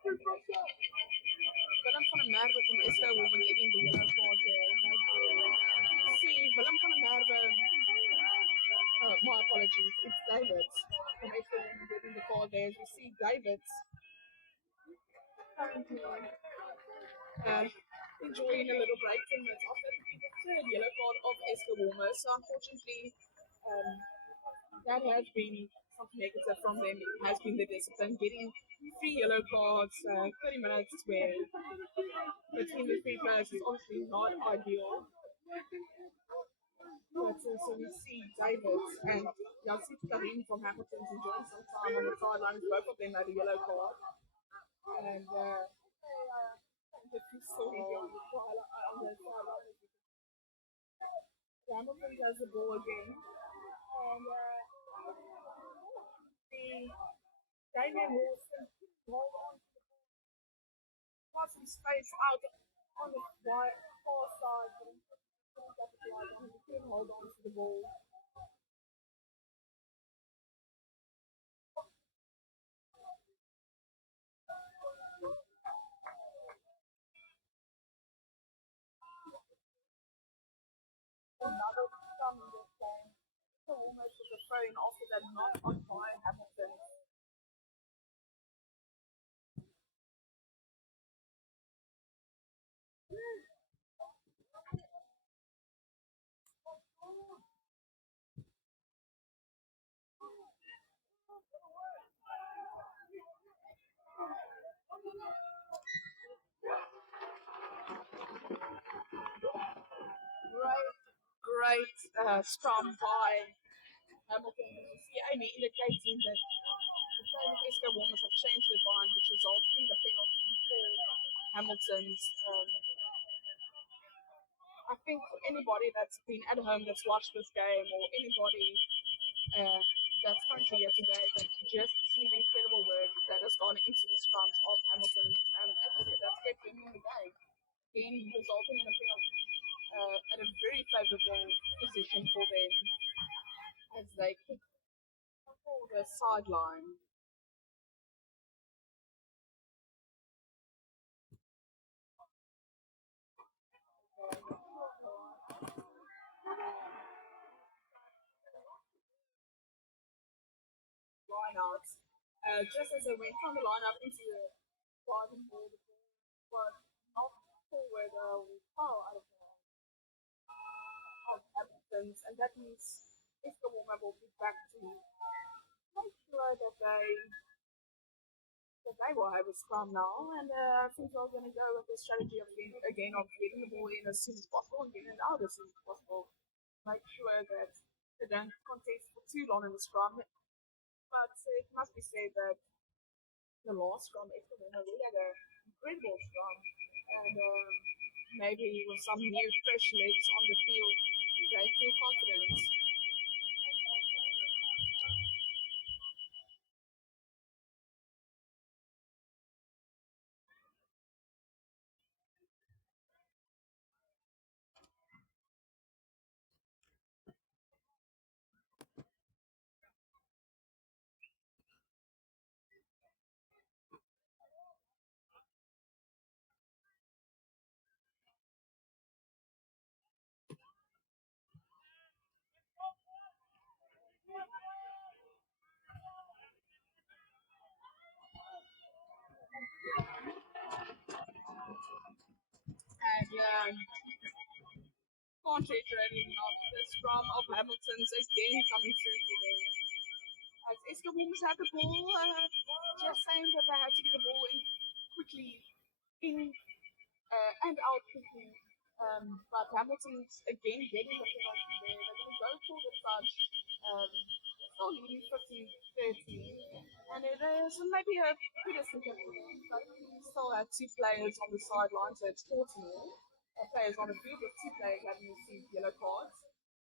Willem van der Merwe from Isco will be getting the yellow card there. See, Willem van der Merwe, my apologies, it's David from Isco will be getting the card there. As we see David currently enjoying a little break 10 minutes off. That would be the third yellow card of Isco Walmers. So unfortunately, that has been something negative from them. It has been the discipline, getting 3 yellow cards, 30 minutes where between the 3 players is obviously not ideal. But also we see David and Yassi Karim from Hamilton enjoying some time on the sidelines. Both of them had a yellow card. And the two story on the sideline. Hamilton has the ball again. And the Damien Wilson hold on to the ball. Got some space out on the far side, but he couldn't hold on to the ball. Another scrum in this game. So almost was a throw in after that not on by Hamilton. Great scrum by Hamilton. You see Amy indicating that the players of Esco Walmers have changed their mind, which results in the penalty for Hamilton's. I think for anybody that's been at home that's watched this game, or anybody that's currently here today, that just seen the incredible work that has gone into the scrums of Hamilton, and as I said, that's kept them in the game, again resulting in a penalty at a very favourable position for them as they kick for the sideline. Line out. Just as they went from the line up into the garden ball, the ball was not forward or far out of Hamilton's, and that means if the Warmer will be back to make sure that they will have a scrum now, and I think we're going to go with the strategy of getting the ball in as soon as possible and getting it out as soon as possible. Make sure that they don't contest for too long in the scrum. But it must be said that the last scrum, Extra Warmer really had an incredible scrum, and maybe with some new fresh legs on the field, they feel confident. yeah, can't reiterate enough. The scrum of Hamilton's again coming through for them. As Esco Walmers had the ball, just saying that they had to get the ball in quickly, in and out quickly. But Hamilton's again getting the penalty there. They're going to go for the touch. Still leading 15-13. And it is maybe a pretty significant. But we still have two players on the sideline, so it's 14 players on the field with two players having received yellow cards.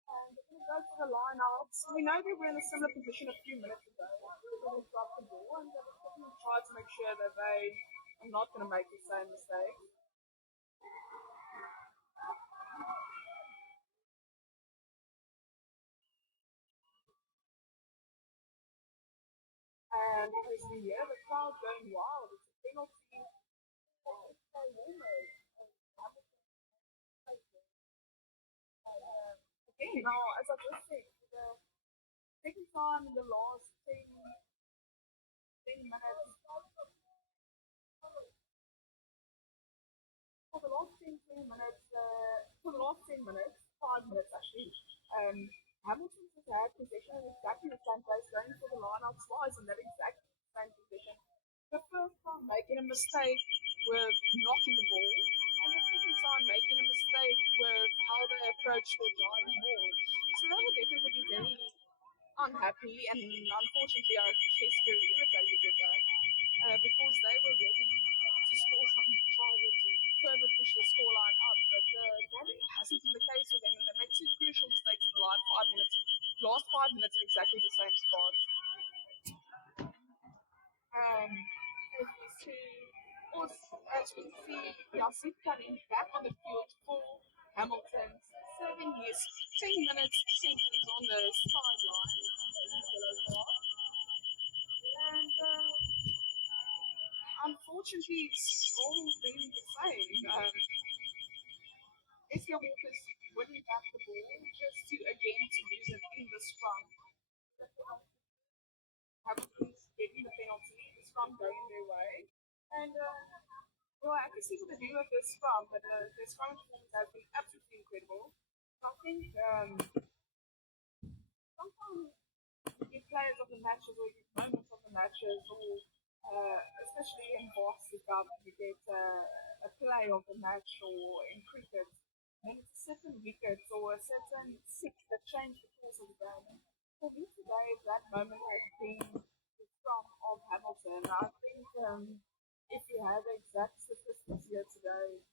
And they're going to go for the line out. We know they were in a similar position a few minutes ago when they dropped the ball, and they're going to try to make sure that they are not going to make the same mistake. And as we hear the crowd going wild, it's a penalty for Walmers. Again, now, as I just said, for the second time in the last 10 minutes, for the last 10 minutes, 5 minutes actually, Hamilton has had possession in exactly the same place, going for the line out twice in that exact same position. The first time making a mistake with knocking the ball, and the second time making a mistake with how they approach their driving ball. So they were definitely very unhappy, and unfortunately, I guess very irritated with that because they were ready to score some, trying to further push the scoreline up. But that hasn't been the case with them, and they made two crucial mistakes in the last 5 minutes in exactly the same spot. As we see, Yassif coming back on the field for Hamilton, serving his 10 minutes sentence on the sideline under his yellow card. And unfortunately, it's all been the same. Eskia Walker's winning back the ball just to again to lose it in the scrum. Hamilton's getting the penalty, the scrum going their way. And well, I can see what they do with this scrum, but the scrum performance has been absolutely incredible. I think sometimes you players of the matches or you moments of the matches, or especially in Boxing Cup, you get a play of the match, or in cricket, then it's a certain wicket or a certain six that change the course of the game. For me today, that moment has been the scrum of Hamilton. I think if you had the exact statistics here today,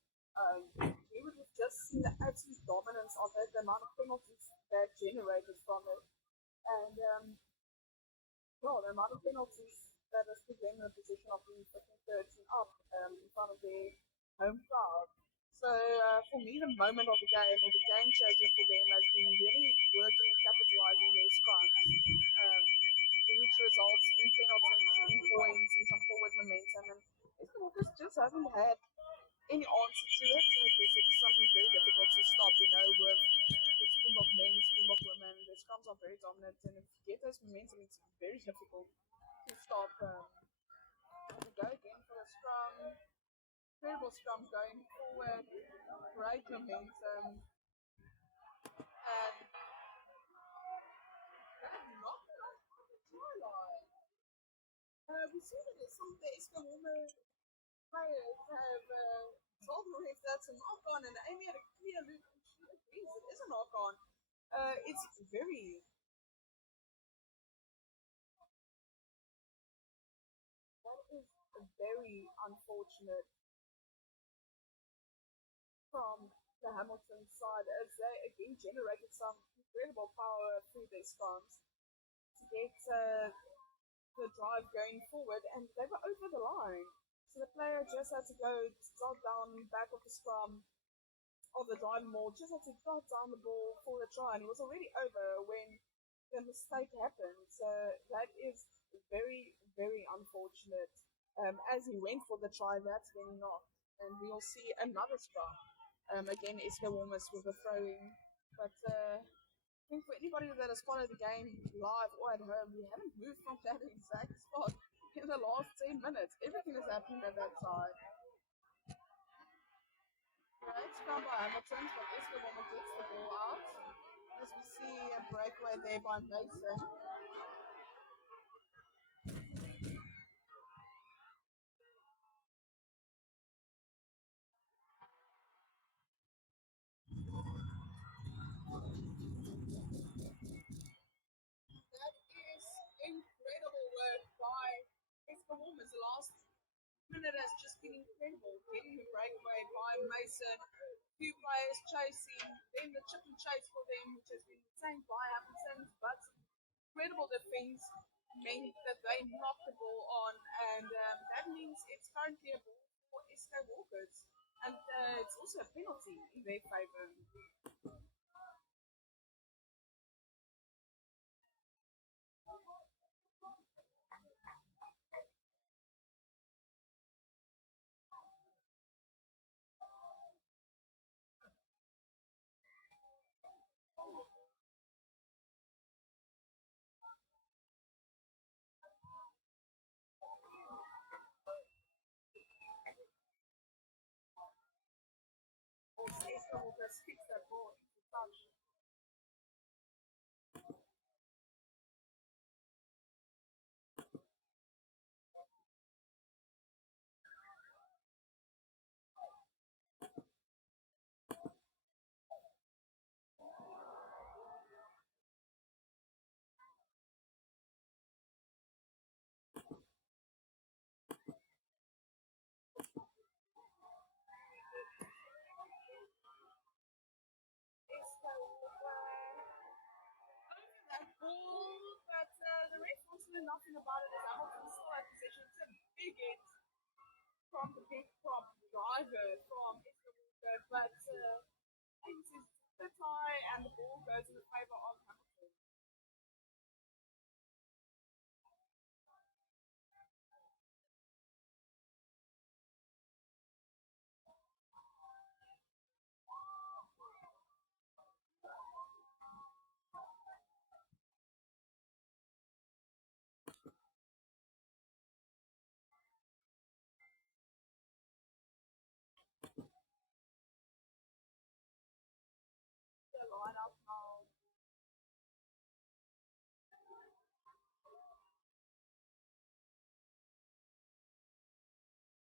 we would have just seen the absolute dominance of it, the amount of penalties that generated from it, and well, the amount of penalties that has put them in a position of being 15-13 up in front of their home crowd. So for me, the moment of the game, or the game changer for them, has been really working and capitalizing their scrums, which results in penalties, in points, in some forward momentum. And Eskom Walkers just haven't had any answer to it. So I guess it's something very difficult to stop, with the Springbok men, Springbok women. The scrums are very dominant, and if you get those momentum, it's very difficult to stop. We go again for the scrum. Incredible scrum going forward, great momentum, and that knocked it off the try line. We see that some of the Eskom women players have told the ref that's a knock on, and Amy had a clear look, and she agrees it is a knock on. It's very. That is very unfortunate from the Hamilton side, as they again generated some incredible power through their scrums to get the drive going forward, and they were over the line. So the player just had to go start down back of the scrum of the driving ball, just had to dart down the ball for the try, and it was already over when the mistake happened. So that is very, very unfortunate. As he went for the try, that's when he knocked, and we'll see another scrum. Again, Esco Walmers with a throw-in, but I think for anybody that has followed the game live or at home, we haven't moved from that exact spot in the last 10 minutes. Everything is happening at that side. Great scrum by Hamilton, but Oscar Walmers gets the ball out. As we see a breakaway there by Mason. That is incredible work by Oscar Walmers. The last minute has just been incredible. Getting the breakaway by Mason. Few players chasing, then the chip and chase for them, which has been retained by Hamilton, but incredible defense meant that they knocked the ball on, and that means it's currently a ball for SK Walkers, and it's also a penalty in their favour. SK Walkers kicks that ball into touch. SK Walker over that ball, but the ref wants to do nothing about it as Hamilton still had possession. It's a big hit from the big prop driver from SK Walker, but this is the tie and the ball goes in the favour of Hamilton. The lineup now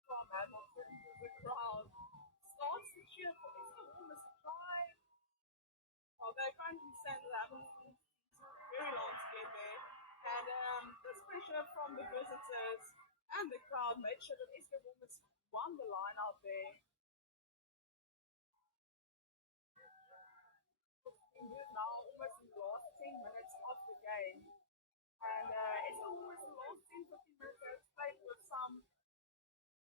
from Hamilton to the crowd starts to cheer for SK Walmers to try. Well, they're currently saying that Hamilton took very long to get there. And this pressure from the visitors and the crowd made sure that SK Walmers won the line out there. In now almost in the last 10 minutes of the game. And SK Walmers in the last 10 15 minutes has played with some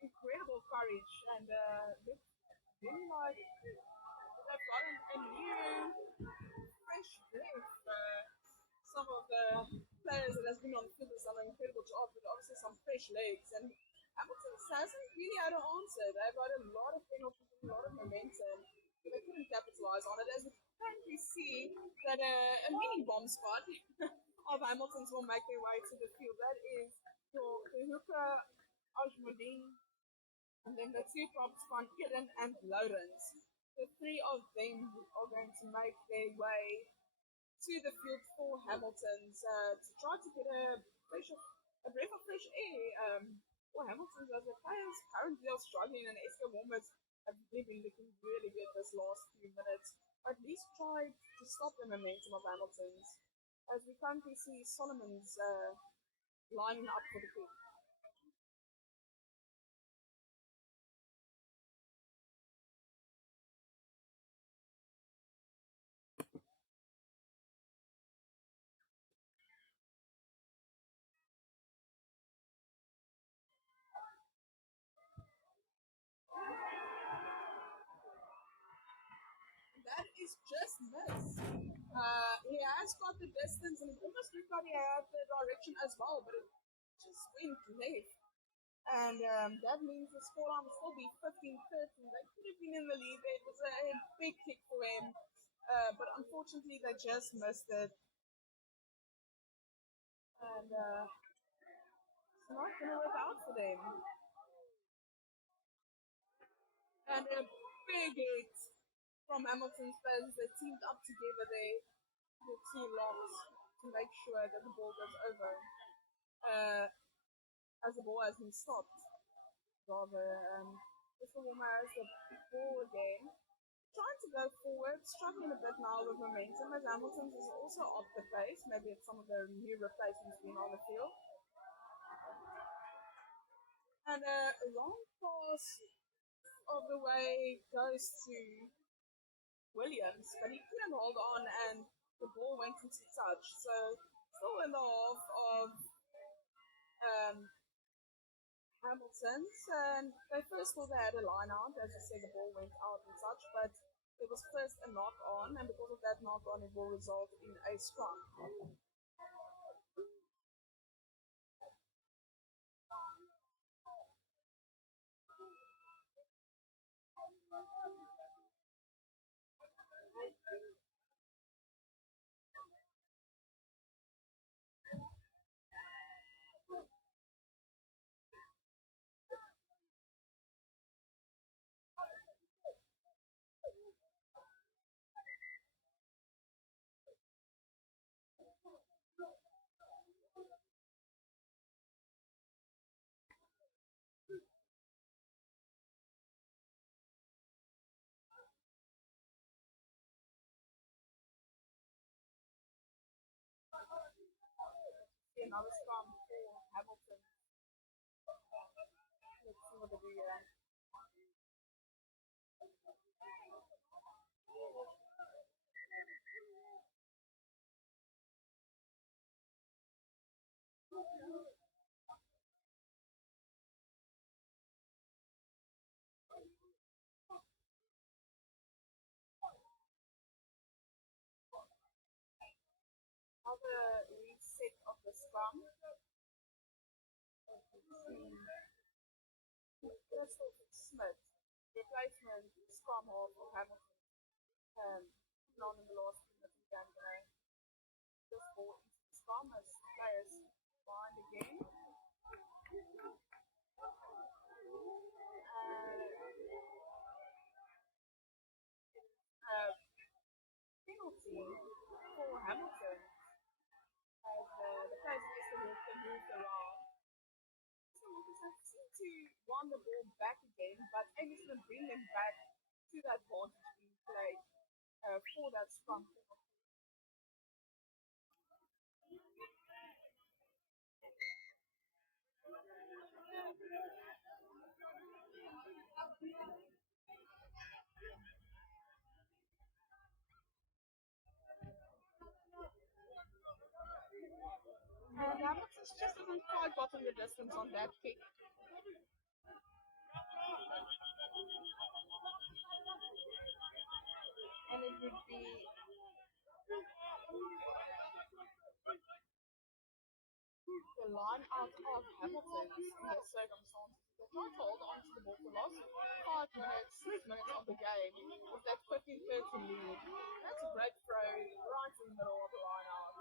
incredible courage and looks really like they've gotten a new fresh breath. Some of the players that has been on the field has done an incredible job, but obviously some fresh legs. And Hamilton hasn't really had an answer. They've got a lot of penalties and a lot of momentum, but they couldn't capitalize on it. As we currently see that a mini bomb squad of Hamiltons will make their way to the field. That is your the hooker Ajmudin, and then the two props van Eden and Lawrence. The three of them are going to make their way to the field for Hamilton's to try to get a breath of fresh air for Hamilton's as the players currently are struggling and SK Walmers have really been looking really good this last few minutes. At least try to stop the momentum of Hamilton's as we currently see Solomon's lining up for the kick. That is just missed. He has got the distance and it almost looked like he had the direction as well, but it just went left. And that means the scoreline will still be 15-13. They could have been in the lead. It was a big kick for them, but unfortunately they just missed it. And it's not going to work out for them. And big hit from Hamilton's players. They teamed up together there, the two locks, to make sure that the ball goes over. As the ball has been stopped, rather, Mr. Walmer has the ball again. Trying to go forward, struggling a bit now with momentum, as Hamilton's is also off the pace. Maybe it's some of the new replacements being on the field. And a long pass of the way goes to Williams, but he couldn't hold on and the ball went into touch. So still in the half of Hamilton's, and they first thought they had a line out, as I said, the ball went out and such, but it was first a knock on, and because of that knock on, it will result in a scrum. Another scrum for Hamilton. Let's see what they do here. Another reset of the scrum. Crystal Smith, replacement scrum half of Hamilton, on in the last few minutes of the game today. This ball into the scrum as players behind again. Penalty for Hamilton as the players against the Wolves have moved around. So Wolves have seemed to want the ball back again, but Angus going to bring them back to that advantage being played for that scrum penalty. And Hamilton just hasn't quite gotten the distance on that kick. And it would be the line out of Hamilton in the circumstances. They tried to hold on to the ball for the last 5 minutes, 6 minutes of the game with that 15-13 lead. That's a great throw right in the middle of the line out.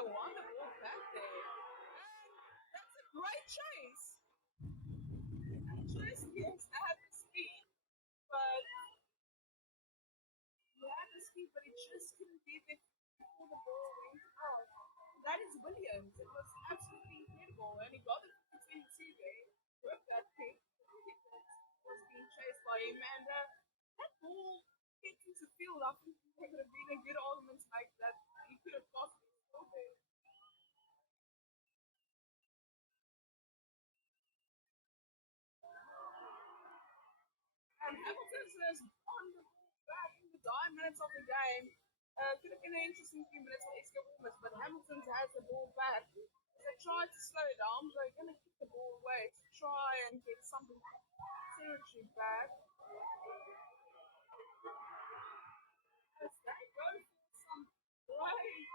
Won the ball back there. And that's a great chase. Chase gives had the speed, but he had the speed, but he just couldn't get it before the ball went out. That is Williams. It was absolutely incredible, and he got it to 22 there with that kick. That was being chased by him, and that ball hit into field. I think there could have been a good argument to make that he could have possibly scored there. And Hamilton's is on the back in the dying minutes of the game. Could have been an interesting few minutes for SK Walmers, but Hamilton has the ball back. They tried to slow it down, but they're going to kick the ball away to try and get something territory back. As they go for some great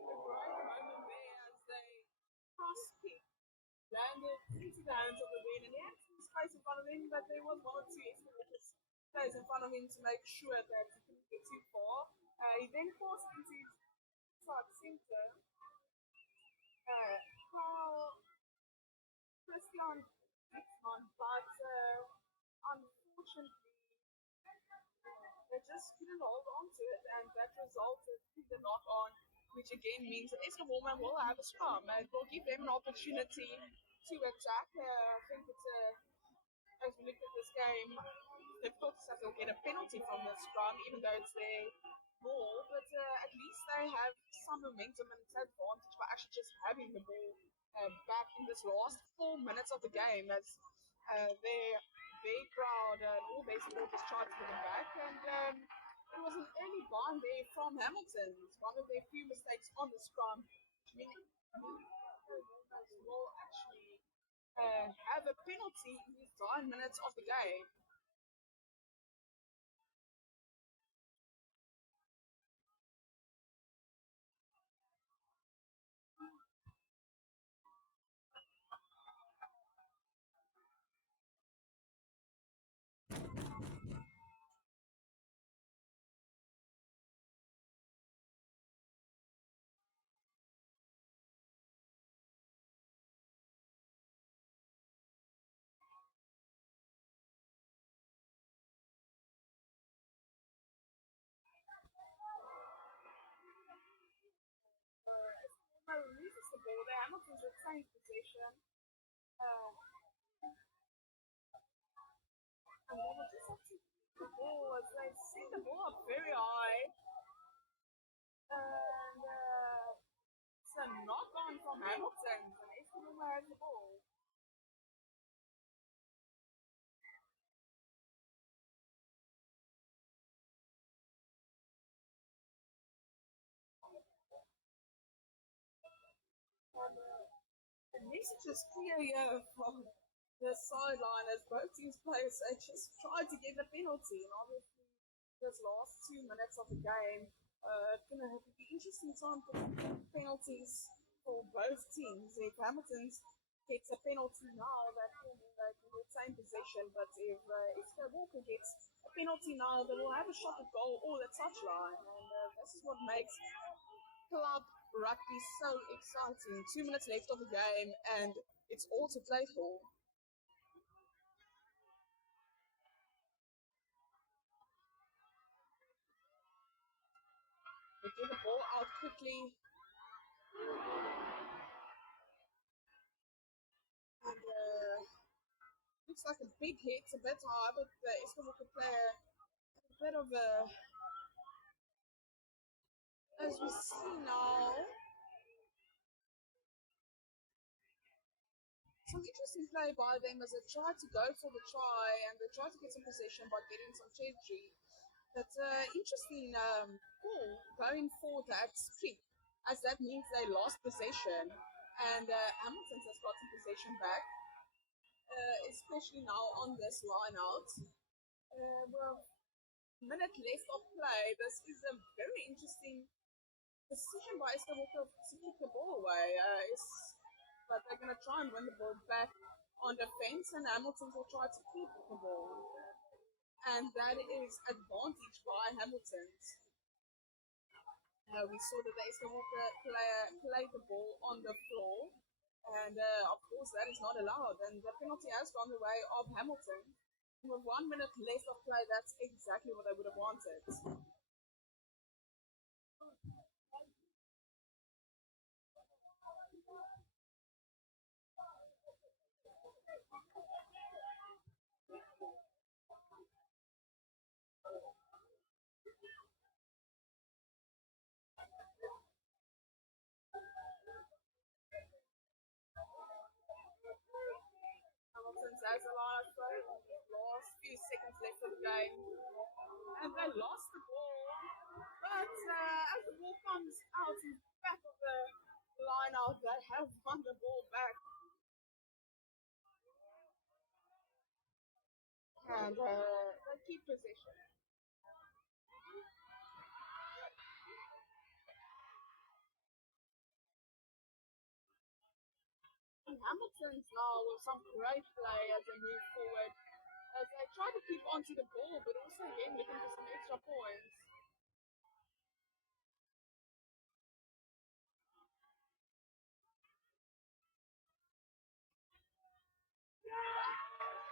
moment there as they cross kick landed into the hands of the win, and he had some space in front of him, but there was one or two SK Walmers players in front of him to make sure that he couldn't get too far. He then forced into side center. Well, Christian Dixon, but unfortunately, they just couldn't hold on to it, and that resulted in the knock on, which again means that Esther Woolman will have a scrum. It will give them an opportunity to attack. I think it's as we look at this game, difficult to say they'll get a penalty from the scrum, even though it's their ball, but at least they have some momentum and advantage by actually just having the ball back in this last 4 minutes of the game, as their crowd and all their supporters tried to get them back, and it was an early bind there from Hamilton. It's one of their few mistakes on the scrum, which means will actually have a penalty in these 9 minutes of the game. If releases the ball, the Hamilton's retained possession. Uh, and they will just have to keep the ball as they send the ball up very high. And it's a knock on from Hamilton. And Escanoma has the ball. And the message is clear here from the sideline as both teams players they just tried to get the penalty. And obviously, this last 2 minutes of the game, it's going to be interesting time for penalties for both teams. If Hamilton gets a penalty now, that will mean they can retain possession. But if Walker gets a penalty now, they will have a shot at goal or the touchline. And this is what makes club rugby so exciting. 2 minutes left of the game, and it's all to play for. They get the ball out quickly. And looks like a big hit, a bit high, but the Escanoma player a bit of a, as we see now, some interesting play by them as they try to go for the try and they try to get some possession by getting some territory. But interesting call going for that kick, as that means they lost possession, and Hamilton has gotten possession back, especially now on this line out. Well, minute left of play. This is a very interesting decision by Escanoma to kick the ball away. But they're going to try and win the ball back on defense, and Hamilton will try to keep the ball. And that is advantage by Hamilton. We saw that the Escanoma player played the ball on the floor, and of course that is not allowed. And the penalty has gone the way of Hamilton. With 1 minute left of play, that's exactly what I would have wanted. Hamilton's has a lot of last few seconds left of the game. And they lost the ball. But as the ball comes out in the back of the line out, they have won the ball back. And they keep possession. And Hamilton's now with some great play as they move forward, as they try to keep onto the ball, but also again looking for some extra points.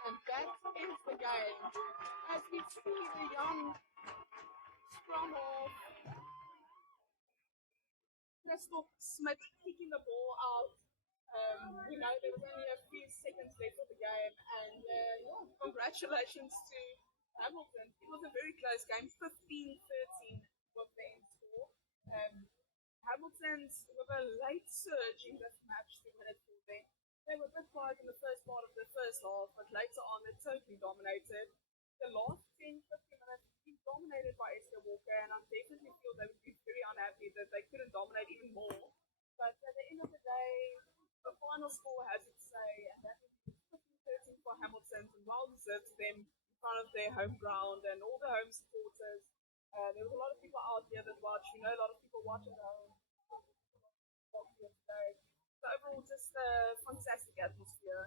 And that is the game. As we see the young scrum of Crystal Smith kicking the ball out. We know there was only a few seconds left of the game, and congratulations to Hamilton. It was a very close game, 15-13 was the end score. Hamilton's with a late surge in this match to win it for them. They were a bit quiet in the first part of the first half, but later on they totally dominated. The last 10-15 minutes have been dominated by Esther Walker, and I definitely feel they would be very unhappy that they couldn't dominate even more. But at the end of the day, the final score has its say, and that is 15-13 for Hamilton, and well deserved to them in front of their home ground and all the home supporters. There was a lot of people out here that watched. A lot of people watch at home. Today. So overall, just a fantastic atmosphere.